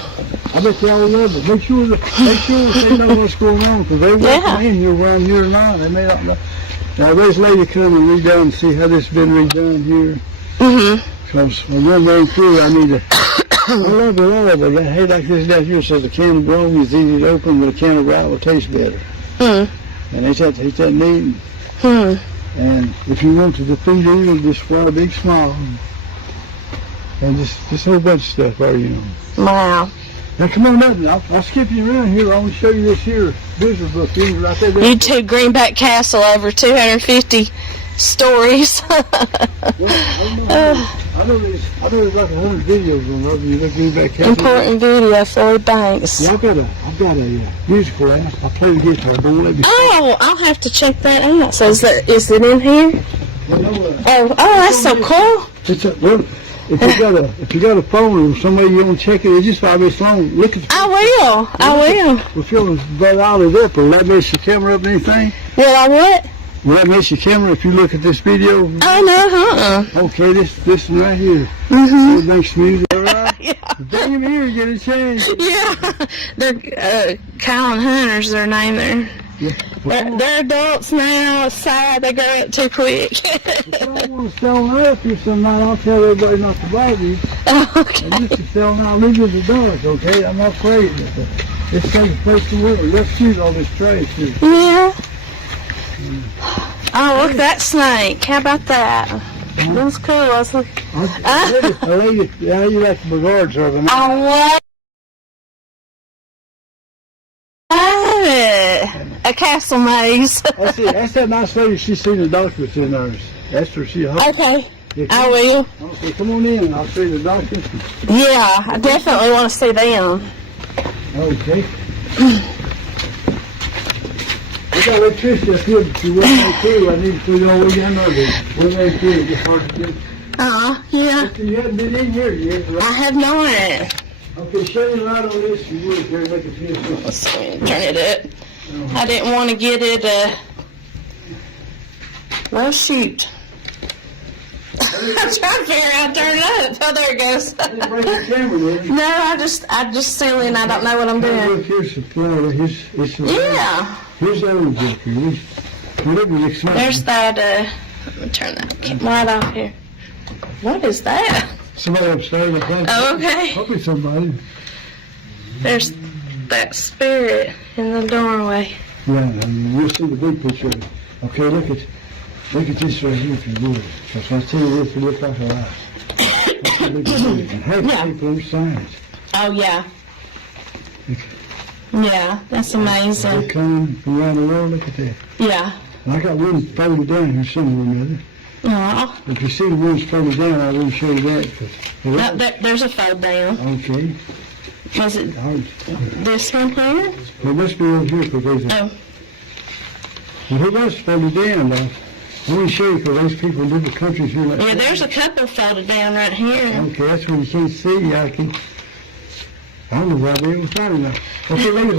bet y'all love it. Make sure that they know what's going on, because they walk in here around here or not. They may not know. Now, there's a lady coming and redone and see how this has been redone here. Because when one running through, I need to. I love it all of it. Hey, like this down here says a can of growing is easy to open, but a can of grout will taste better. And it's that neat. And if you want to defeat evil, just fry big small. And just a whole bunch of stuff for you. Wow. Now come on up. I'll skip you around here. I want to show you this here visitor book. Right there. YouTube Greenbiar Castle, over 250 stories. Well, I know there's like 100 videos on those. You look Greenbiar Castle. Important video, Floyd Banks. Yeah, I've got a musical app. I play the guitar. Don't let me. Oh, I'll have to check that out. So is it in here? That's so cool. It's if you got a phone or somebody you want to check it, it's just 5 minutes long. Look at. I will. If you want to butt all it up, will that mess your camera up anything? Will I what? Will that mess your camera if you look at this video? Oh no, Okay, this one right here. It makes music. Right? Yeah. Bring him here, get a change. Yeah. They're Kyle and Hunter's their name there. Yeah. They're adults now. It's sad they grow up too quick. If y'all want to sell up here some night, I'll tell everybody not to bother you. Okay. And just to sell now, leave you in the dark, okay? I'm not afraid. It's taking place to work. Let's shoot all this trash here. Yeah. Oh, look at that snake. How about that? That's cool. A lady, how you like the regards of them? I love it. A castle maze. That's that nice lady. She's seen the doctors in ours. That's her. Okay. I will. Okay, come on in. I'll show you the doctors. Yeah, I definitely want to see them. Okay. I got electricity up here, but you won't through. I need to put it all the way down there. One way through, it's hard to get. Yeah. You haven't been in here yet, right? I have not. Okay, shine your light on this. You would here, make it feel something. Let's see, turn it up. I didn't want to get it, well, shoot. I'm trying to figure out how to turn it up. Oh, there it goes. Didn't break the camera, did you? No, I'm just silly and I don't know what I'm doing. Look, here's the flower. Here's Yeah. Here's the old book here. There's that, let me turn that light off here. What is that? Somebody upstairs, I think. Oh, okay. Probably somebody. There's that spirit in the doorway. Yeah, and we'll see the big picture. Okay, look at this right here if you would. Because I tell you this, it looks like a lie. Half people on signs. Oh, yeah. Yeah, that's amazing. They're coming from around the world, look at that. Yeah. And I got one folded down here somewhere or another. Oh. If you see the ones folded down, I wouldn't show you that. No, there's a fold down. Okay. Was it this one here? It must be over here because there's a... Oh. Well, it was folded down, though. Let me show you because those people in different countries here. Yeah, there's a couple folded down right here. Okay, that's when you can't see. I don't know why they ever thought of that. Okay, there's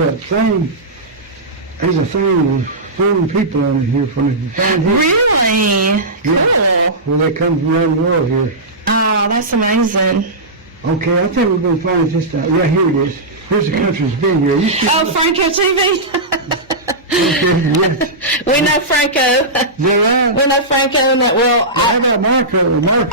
a thing with 40 people on it here from the down here. Really? Yeah. Cool. Well, they come from around the world here. Oh, that's amazing. Okay, I think we're going to find it this time. Yeah, here it is. Here's the country's been here. Oh, Franco TV. Yes. We know Franco. Yeah. We know Franco, and How about Marco? Omar?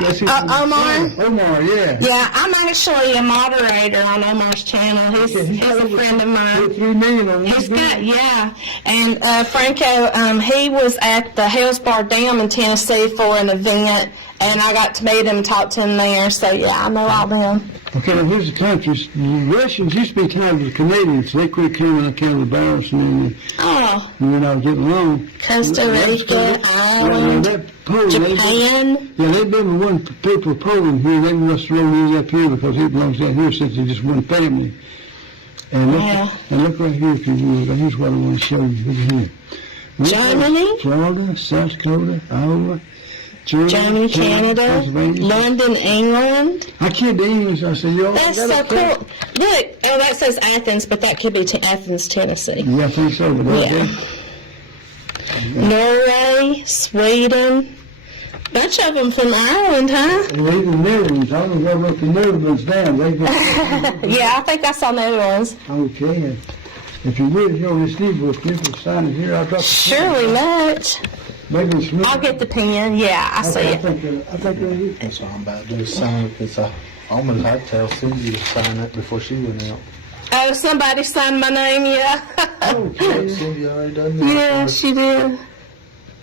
Omar, yeah. Yeah, I'm actually a moderator on Omar's channel. He's a friend of mine. 3 million on He's got, yeah. And Franco, he was at the Hellsbar Dam in Tennessee for an event, and I got to meet him and talk to him there. So, yeah, I know all them. Okay, now here's the countries. The Russians used to be tied to the Canadians. They quit coming out of the barrels and then, getting along. Costa Rica, Ireland, Japan. They've been the one people of Poland here. They must roll these up here because it belongs down here since it's just one family. And look right here if you will. Here's what I want to show you. Look here. Germany, Florida, South Dakota, Iowa, Germany, Canada, London, England. I kid the English. I said, that's so cool. Look, that says Athens, but that could be Athens, Tennessee. Yeah, I think so. Norway, Sweden. Bunch of them from Ireland, huh? Well, even Netherlands. I don't know what the Netherlands down. Yeah, I think I saw Netherlands. Okay. If you read here on this new book, you can sign it here. I'll drop Surely much. Maybe it's I'll get the pen. Yeah, I see it. I think That's what I'm about to do. Sign it because I almost had to tell Susie to sign it before she went out. Oh, somebody signed my name, yeah. Okay. Susie already done that. Yeah, she did.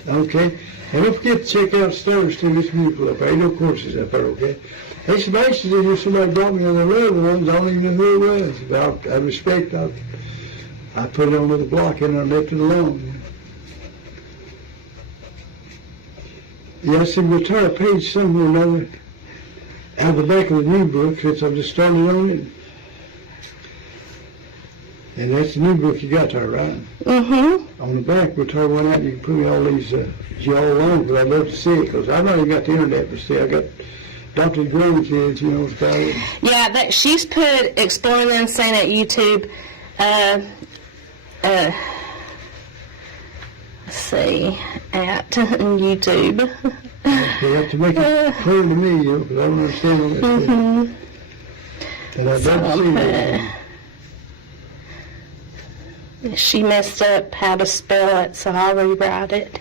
Okay. And don't forget to check out Stars too. It's beautiful up there. Ain't no courses up there, okay? It's nice to do. Somebody brought me on the other ones. I don't even know who it was. But I respect. I put it on a little block in there and left it alone. Yeah, see, we'll turn a page somewhere or another out of the back of the new book since I've just started on it. And that's the new book you got there, right? Mm-hmm. On the back, we'll turn one out and you can put me all these y'all on, but I'd love to see it because I've not even got the internet, but see, I got adopted grandkids, it's about it. Yeah, she's put Exploring the Insane at YouTube. Let's see, at YouTube. You have to make it clear to me, because I don't understand all that stuff. And I'd love to see that. She messed up how to spell it, so I'll rewrite it.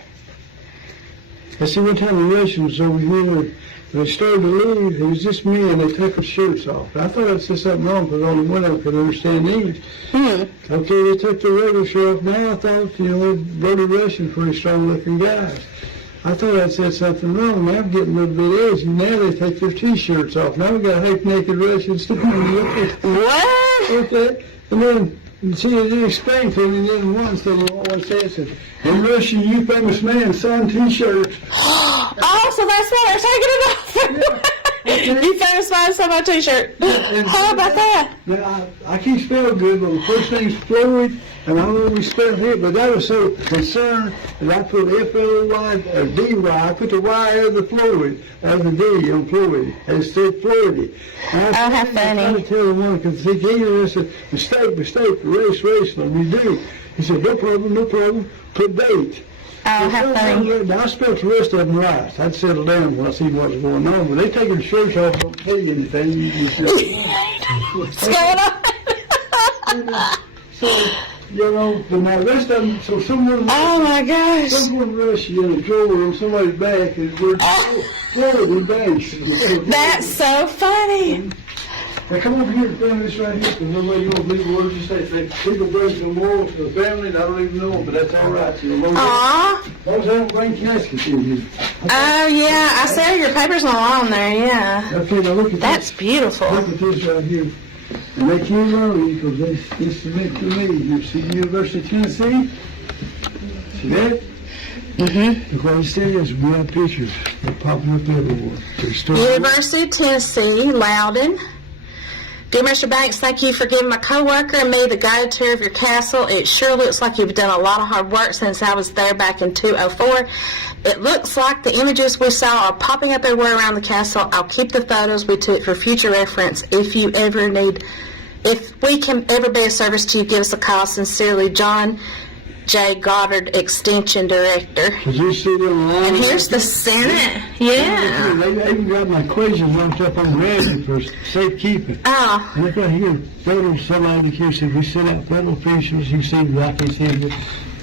I see one time the Russians over here, they started to leave, it was just me, and they took their shirts off. I thought I'd say something wrong because only one of them could understand English. Okay, they took their regular shirt off. Now I thought, they wrote Russian, pretty strong-looking guys. I thought I'd said something wrong. Now I'm getting a little bit edgy. Now they take their T-shirts off. Now we got half-naked Russians too. What? Okay, and then, see, they explained to me, and then one said, what I said, in Russia, you famous man, sign T-shirts. Oh, so that's why they're taking it off. Okay. You famous man, sign my T-shirt. How about that? Now, I can't spell good, but the first name's Floyd, and I don't know we spell it, but I was so concerned that I put F-L-O-Y, D-Y, I put the Y out of the Floyd, out of the D on Floyd, and it said Floyd. Oh, how funny. I tried to tell the one, because he came in and said, mistake, race, let me do. He said, no problem, put date. Oh, how funny. Now, I spelled the rest of them right. I'd settle down when I see what's going on, but they taking the shirts off, don't tell you anything. What's going on? So, but now the rest of them, so someone... Oh, my gosh. Someone rushed you in a drawer on somebody's back and we're Floyd Banks. That's so funny. Now come over here and film this right here, because nobody won't believe the words you say. People bring some morals to the family, and I don't even know them, but that's all right. Aww. Those don't bring caskets in here. Oh, yeah. I see your paper's not on there, yeah. Okay, now look at That's this. beautiful. Look at this right here. And they came early because this is meant to me. You see the University of Tennessee? See that? Mm-hmm. Because it says we have pictures. They're popping up everywhere. University of Tennessee, Loudon. Dear Mr. Banks, thank you for giving my co-worker and me the guided tour of your castle. It sure looks like you've done a lot of hard work since I was there back in 2004. It looks like the images we saw are popping up everywhere around the castle. I'll keep the photos we took for future reference. If we can ever be of service to you, give us a call. Sincerely, John J. Goddard Extension Director. Did you see them lines? And here's the Senate. Yeah. They even got my equations lumped up on gravity for safekeeping. Oh. And look right here, federal sunlight here, we sent out federal officials, you see, like I said,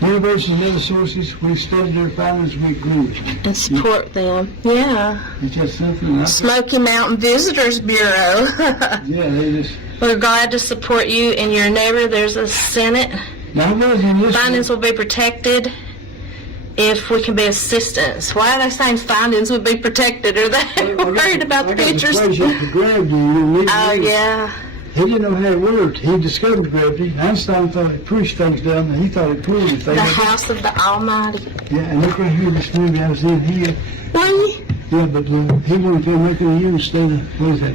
universities and other sources, we studied their findings with groups. And support them. Yeah. It's just something. Smoky Mountain Visitors Bureau. Yeah, they just. We're glad to support you and your neighbor. There's a Senate. Findings will be protected if we can be assistance. Why are they saying findings would be protected? Are they worried about the pictures? Oh, yeah. He didn't know how it worked. He discovered gravity. Einstein thought it pushed things down, and he thought it pulled it. The House of the Almighty. Yeah, and look right here, this movie I was in here. Really? Yeah, but he wanted to make it a year instead of, what is that?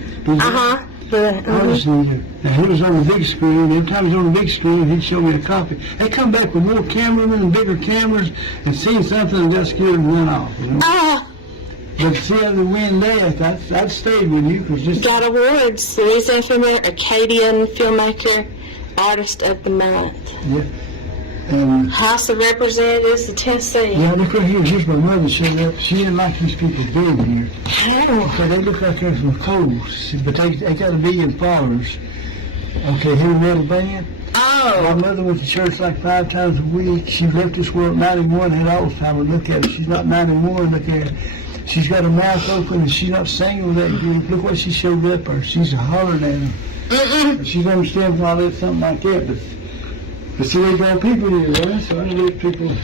I was in here. And he was on the big screen. Every time he was on the big screen, he'd show me a copy. They come back with more cameramen and bigger cameras and seen something and got scared and went off. You know? But see, on the win day, I'd stayed with you. Cause just got awards. Louisiana Filmmaker, Acadian Filmmaker, Artist of the Month. Yeah. And House of Representatives of Tennessee. Yeah, look right here. Here's my mother showed up. She didn't like these people being here. So they look like they're from Coles, but they got 1 million followers. Okay, here we had a band. Oh. My mother went to church like 5 times a week. She left this world at 91, had all the time to look at her. She's not 91, look at her. She's got her mouth open and she's not singing with that group. Look what she showed up her. She's hollering at them. She doesn't understand why there's something like that, but see, they got people here, right? So I let people.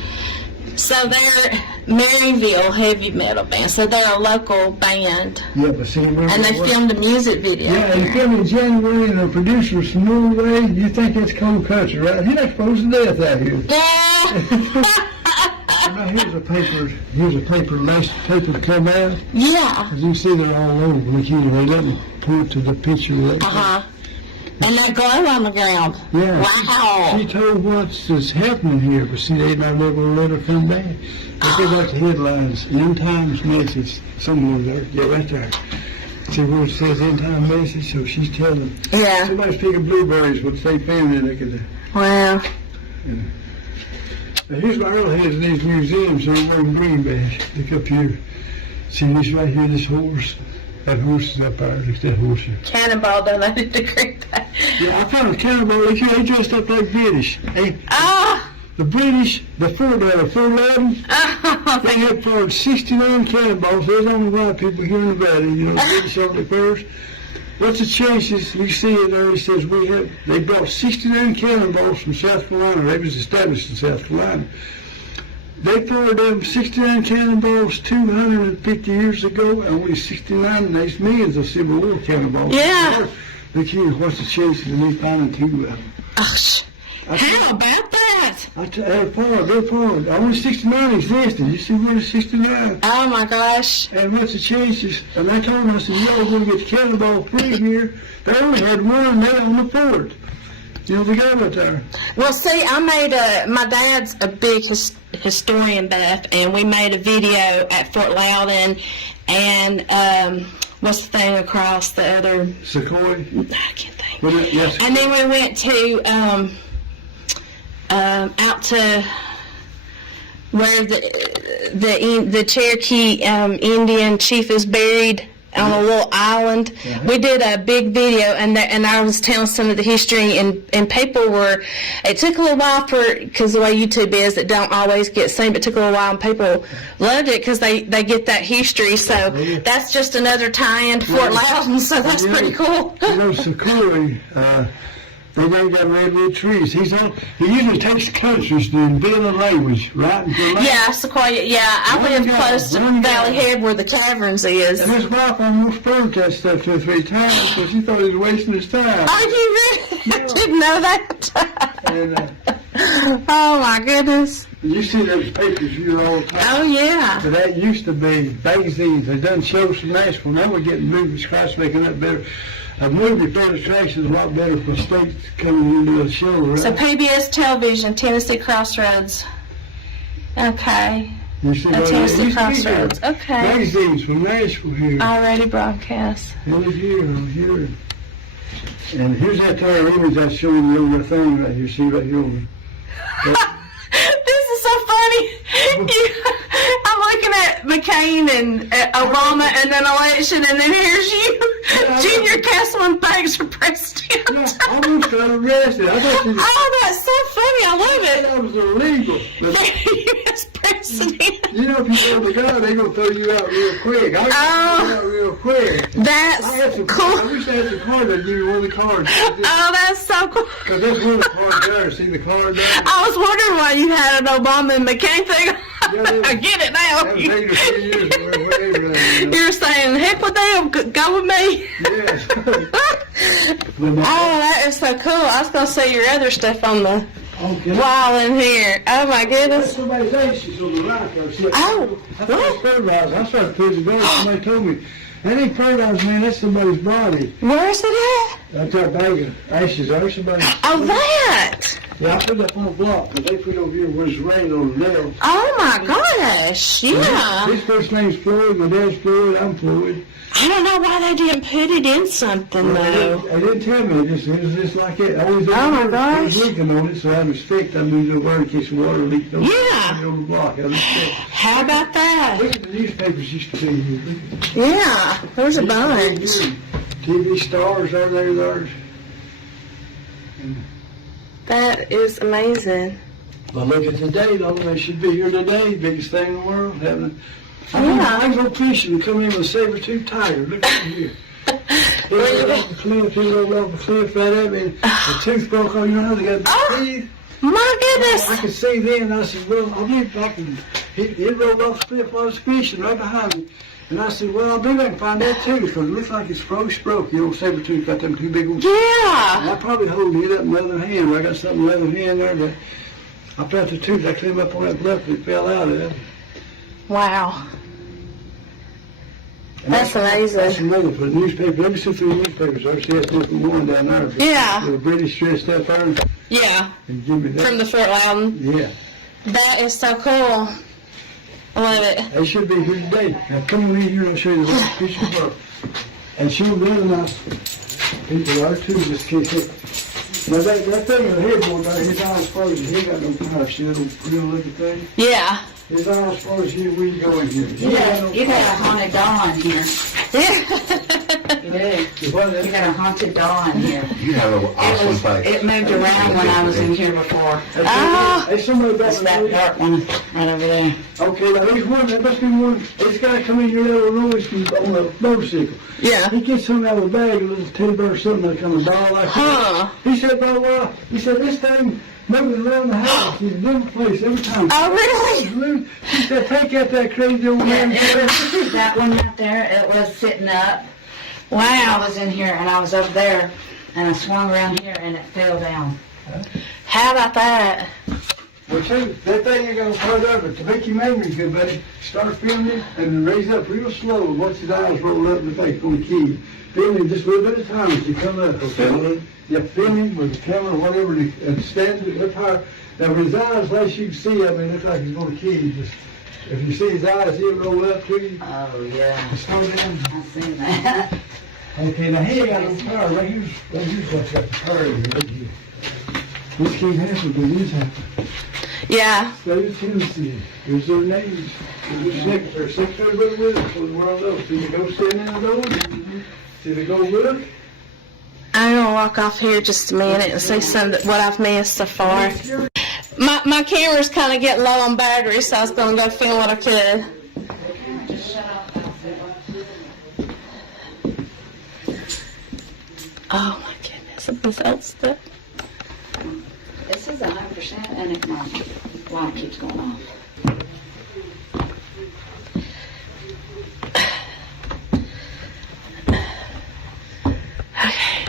So they're Maryville heavy metal band. So they're a local band. Yeah, but see, and they filmed a music video. Yeah, they filmed in January, and the producer's from Norway. You think it's cold country, right? You're not exposed to death out here. Yeah. Now here's a paper. Here's a paper. Last paper to come out. Yeah. As you see, they're all over. Look here. They let me point to the picture. And they glow on the ground. Yeah. Wow. She told what's happening here, but see, they not ever let her come back. Look at like the headlines. End times message. Somewhere there. Yeah, right there. See where it says end time message? So she's telling them. Yeah. Somebody's picking blueberries with the same family they could do. Wow. Yeah. Now here's my arrowheads in these museums. They're wearing Greenbiar. Look up here. See this right here, this horse? That horse is up there. Look at that horse here. Cannonball donated to Greenbriar. Yeah, I found a cannonball. Look here, they dressed up like British. Hey, the British, the Ford 11, they had fired 69 cannonballs. There's only white people here in Nevada, you know, the British only first. What's the chances? We see it there. It says they brought 69 cannonballs from South Carolina. They was established in South Carolina. They fired them 69 cannonballs 250 years ago, and only 69 of these millions of Civil War cannonballs. Yeah. Look here, what's the chances of me finding 2 of them? How about that? They're fired. Only 69 existed. You see where the 69? Oh my gosh. And what's the chances? And they told us, we're going to get the cannonball free here. They only had 1 there on the fort. You know, the guy right there. Well, see, my dad's a big historian buff, and we made a video at Fort Loudon, and what's the thing across the other? Sequoia? I can't think. Yes. And then we went to out to where the Cherokee Indian chief is buried on a little island. Yeah. We did a big video, and I was telling some of the history, and people were. It took a little while because the way YouTube is, it don't always get seen. But it took a little while, and people loved it because they get that history. So that's just another tie-in to Fort Loudon. So that's pretty cool. You know, Sequoia. They now got redwood trees. He usually takes countries to invent a language, right? Yeah, Sequoia. Yeah, I live close to Valley Head where the caverns is. And his wife almost burned that stuff 2 or 3 times because she thought he was wasting his time. Are you really? Yeah. I didn't know that. And, oh my goodness. You see those pictures here all the time. Oh yeah. But that used to be magazines. They done shows from Nashville. Now we're getting movies, Christ making that better. A movie for attraction is a lot better for states coming into a show, right? So PBS Television, Tennessee Crossroads. Okay. You see Tennessee Crossroads. Okay. Magazines from Nashville here. Already broadcast. Over here. And here's that entire image I showed you on the thing right here. See right here. I'm looking at McCain and Obama and then election, and then here's you, Junior Castle and Banks for president. Yeah, I almost got arrested. I thought you Oh, that's so funny. I love it. that was illegal. But, U.S. president. you know, if you throw the gun, they're going to throw you out real quick. I got throw you out real quick. That's I had some cool. I wish I had some cards. I'd give you one of the cards. Oh, that's so cool. Because that's one of the cards there. See the card there? I was wondering why you had an Obama and McCain thing. Yeah, I get it now. That was 8 or 10 years ago. Whatever, you know. You're saying, heck with them, go with me. Yes. Oh, that is so cool. I was going to say your other stuff on the Okay. wall in here. Oh, my That's goodness. somebody's ashes on the right there. See, Oh, I thought it was fertilizer. I started putting it down. Somebody told me, that ain't fertilizer, man. That's somebody's body. Where is it at? That's our bag of ashes there. Somebody. Oh, that. Yeah, I put it up on a block because they put it over here where it's raining on the nail. Oh, my gosh. Yeah. His first name's Floyd. My dad's Floyd. I'm Floyd. I don't know why they didn't put it in something, though. They didn't tell me. It was just like it. Always Oh, my gosh. leaking on it, so I was fixed. I moved over in case the water leaked over, Yeah. over the block. I was fixed. How about that? Look at the newspapers used to be here. Look at Yeah, there's a bunch. TV stars are there. That is amazing. But look at today, though. They should be here today. Biggest thing in the world. Yeah. I go fishing and come in with a saber-toothed tiger. Look at here. He rolled off the cliff. He rolled off the cliff right at me. The tooth broke off. You know how they got the teeth? My I goodness. could see then. I said, well, I'll be back. He rolled off the cliff while I was fishing right behind me. And I said, well, I'll be back and find that tooth because it looks like it's broke. You know, saber-tooth got them two big ones. Yeah. I probably hold it up in the other hand. I got something in the other hand there that I felt the tooth. I came up on that bluff and it fell out of it. Wow. And That's That's amazing. another for the newspaper. Let me see through the newspapers. I see that different one down there. Yeah. With the British dressed up there and Yeah. give me that. From the Fort Loudon. Yeah. That is so cool. I love it. They should be here today. Now come on in here and I'll show you the picture of her. And she'll be the nice people are too, just kiss it. Now that thing in the headboard there, his eyes frozen. He ain't got no power. See that real looking thing? Yeah. His eyes frozen here. We go in here. You got a haunted doll in here. You do. You got a haunted doll in here. You have an awesome face. It moved around when I was in here before. Hey, somebody back It's that dark one right over there. Okay, now there's one, there must be one. This guy come in here in Illinois on a motorcycle. Yeah. He gets something out of a bag, a little teddy bear or something, that kind of doll like Huh. that. He said, well, he said, this thing moving around the house. He's in a different place every time. Oh, really? He said, take out that crazy old man. That one right there, it was sitting up. I Wow. was in here and I was up there and I swung around here and it fell down. How about that? Well, too, that thing ain't gonna part of it. To make your memory good, buddy, start filming and raise up real slow and watch his eyes roll up and the face gonna kill you. Film him just a little bit at a time as you come up. Okay? Yeah, film him with the camera or whatever and stand up high. Now with his eyes, last you can see, I mean, it looks like he's gonna kill you. Just, if you see his eyes, he'll roll up to you. Oh, yeah. Just slow down. I seen that. Okay, now he ain't got no power. Right here's what's got the power in here. This can't happen, but this happened. Yeah. State of Tennessee. Here's their names. Their secretary with us, so the world knows. See the go stand in the door? See the go look? I'm gonna walk off here just a minute and see what I've missed so far. My camera's kind of getting low on battery, so I was gonna go film what I could. Oh my goodness, this old stuff. This is 100% and my light keeps going off. Okay.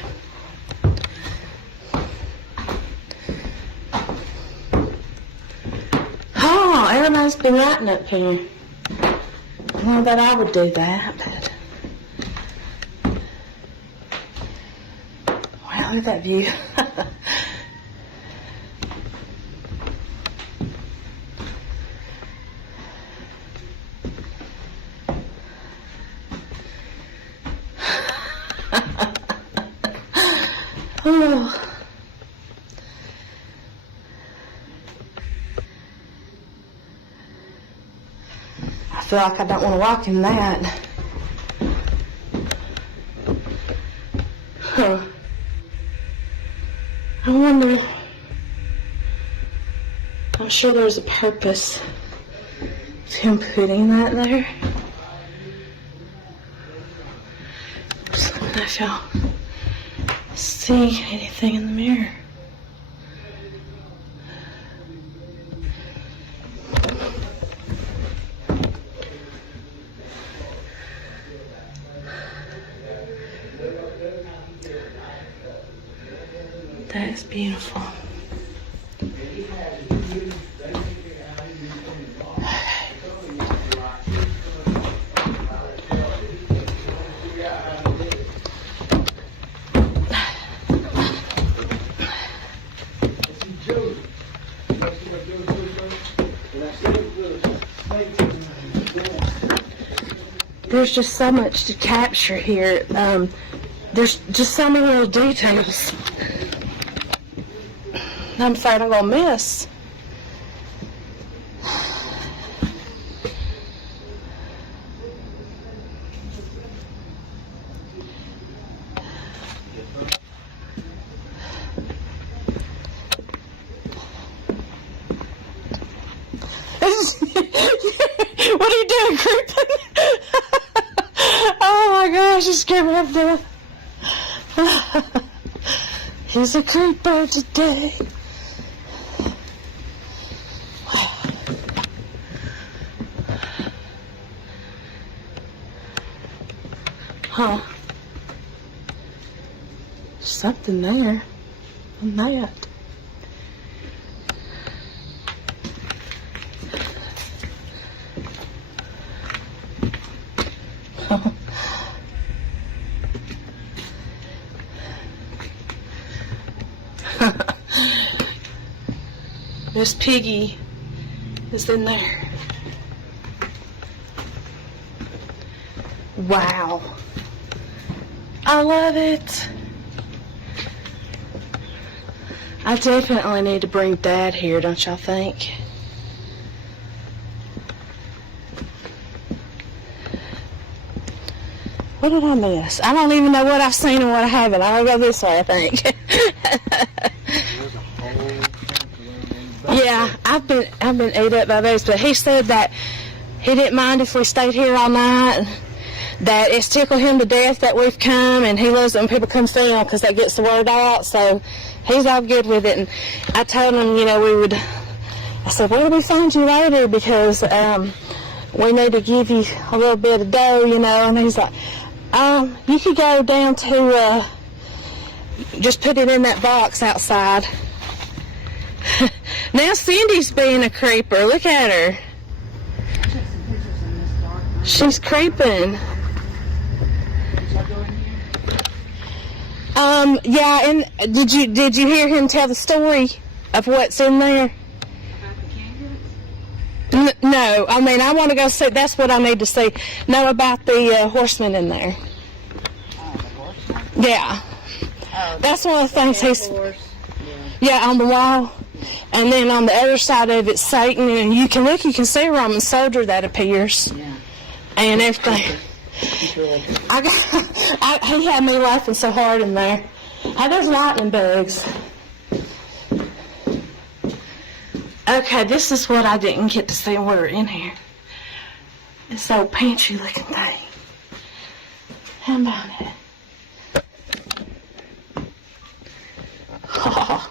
Oh, everybody's been lighting up here. Not that I would do that, but wow, look at that view. Oh. feel like I don't want to walk in that. Huh. I wonder, I'm sure there's a purpose to him putting that there. Just let me know if y'all see anything in the mirror. That is beautiful. There's just so much to capture here. There's just so many little details I'm afraid I'm going to miss. What are you doing, creeping? Oh my gosh, you scared me up there. He's a creeper today. Huh. Something there on that. Miss Piggy is in there. Wow. I love it. I definitely need to bring Dad here, don't y'all think? What did I miss? I don't even know what I've seen and what I haven't. I'll go this way, I think. Yeah, I've been ate up by those, but he said that he didn't mind if we stayed here all night. That it's tickled him to death that we've come, and he loves it when people come see him because that gets the word out. So he's all good with it. And I told him, you know, I said, where do we find you later? Because we need to give you a little bit of dough, you know. And he's like, you could go down to, just put it in that box outside. Now Cindy's being a creeper. Look at her. She's creeping. Yeah, and did you hear him tell the story of what's in there? No, I mean, I want to go see, that's what I need to see. Know about the horseman in there. Oh, the horseman? Yeah. Oh, that's one of the things he's... Horse. Yeah, on the wall. And then on the other side of it, Satan, and you can look, you can see a Roman soldier that appears. Yeah. And everything. He had me laughing so hard in there. Hey, there's lightning bugs. Okay, this is what I didn't get to see when we were in here. This old pantry looking thing. How about it? Oh.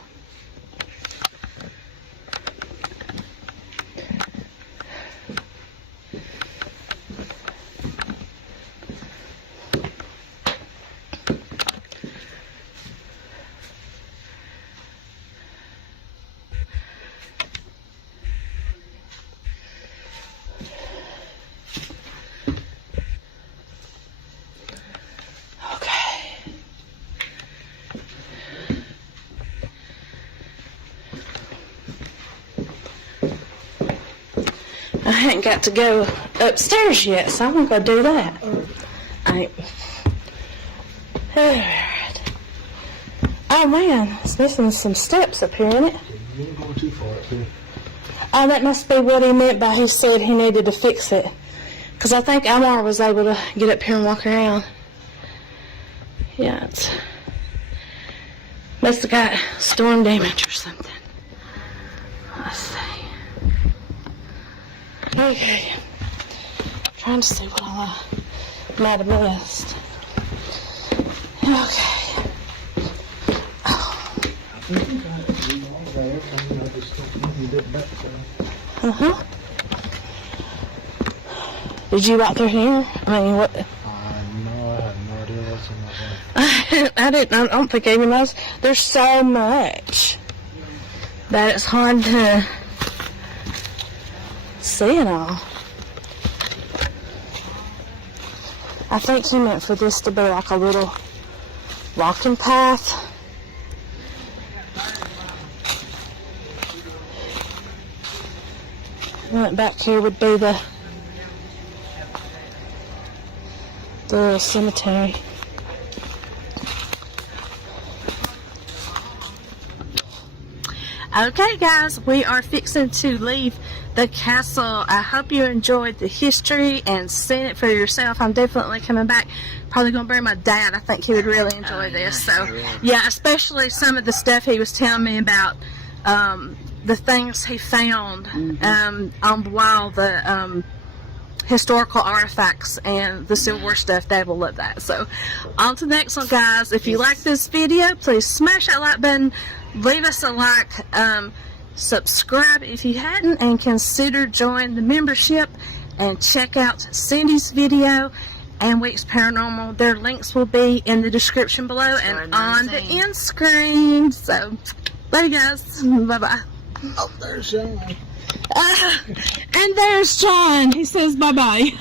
I hadn't got to go upstairs yet, so I'm going to go do that. Alright. Oh man, it's missing some steps up here, isn't it? You ain't going too far up here. Oh, that must be what he meant by he said he needed to fix it. Because I think Amar was able to get up here and walk around. Yeah, it's must have got storm damage or something. Let's see. Okay. Trying to see what I might have missed. Okay. Uh-huh. Did you walk through here? I mean, what? No, I have no idea what's in my bag. I don't think I even knows. There's so much that it's hard to see it all. I think he meant for this to be like a little walking path. Right back here would be the cemetery. Okay guys, we are fixing to leave the castle. I hope you enjoyed the history and seeing it for yourself. I'm definitely coming back. Probably going to bring my dad. I think he would really enjoy this. So yeah, especially some of the stuff he was telling me about, the things he found on the wall, the historical artifacts and the Civil War stuff. Dad will love that. So on to the next one, guys. If you like this video, please smash that like button, leave us a like, subscribe if you hadn't, and consider joining the membership, and check out Cindy's video and Weeks Paranormal. Their links will be in the description below and on the end screen. So bye guys, bye bye. Oh, there's John. And there's John. He says bye bye.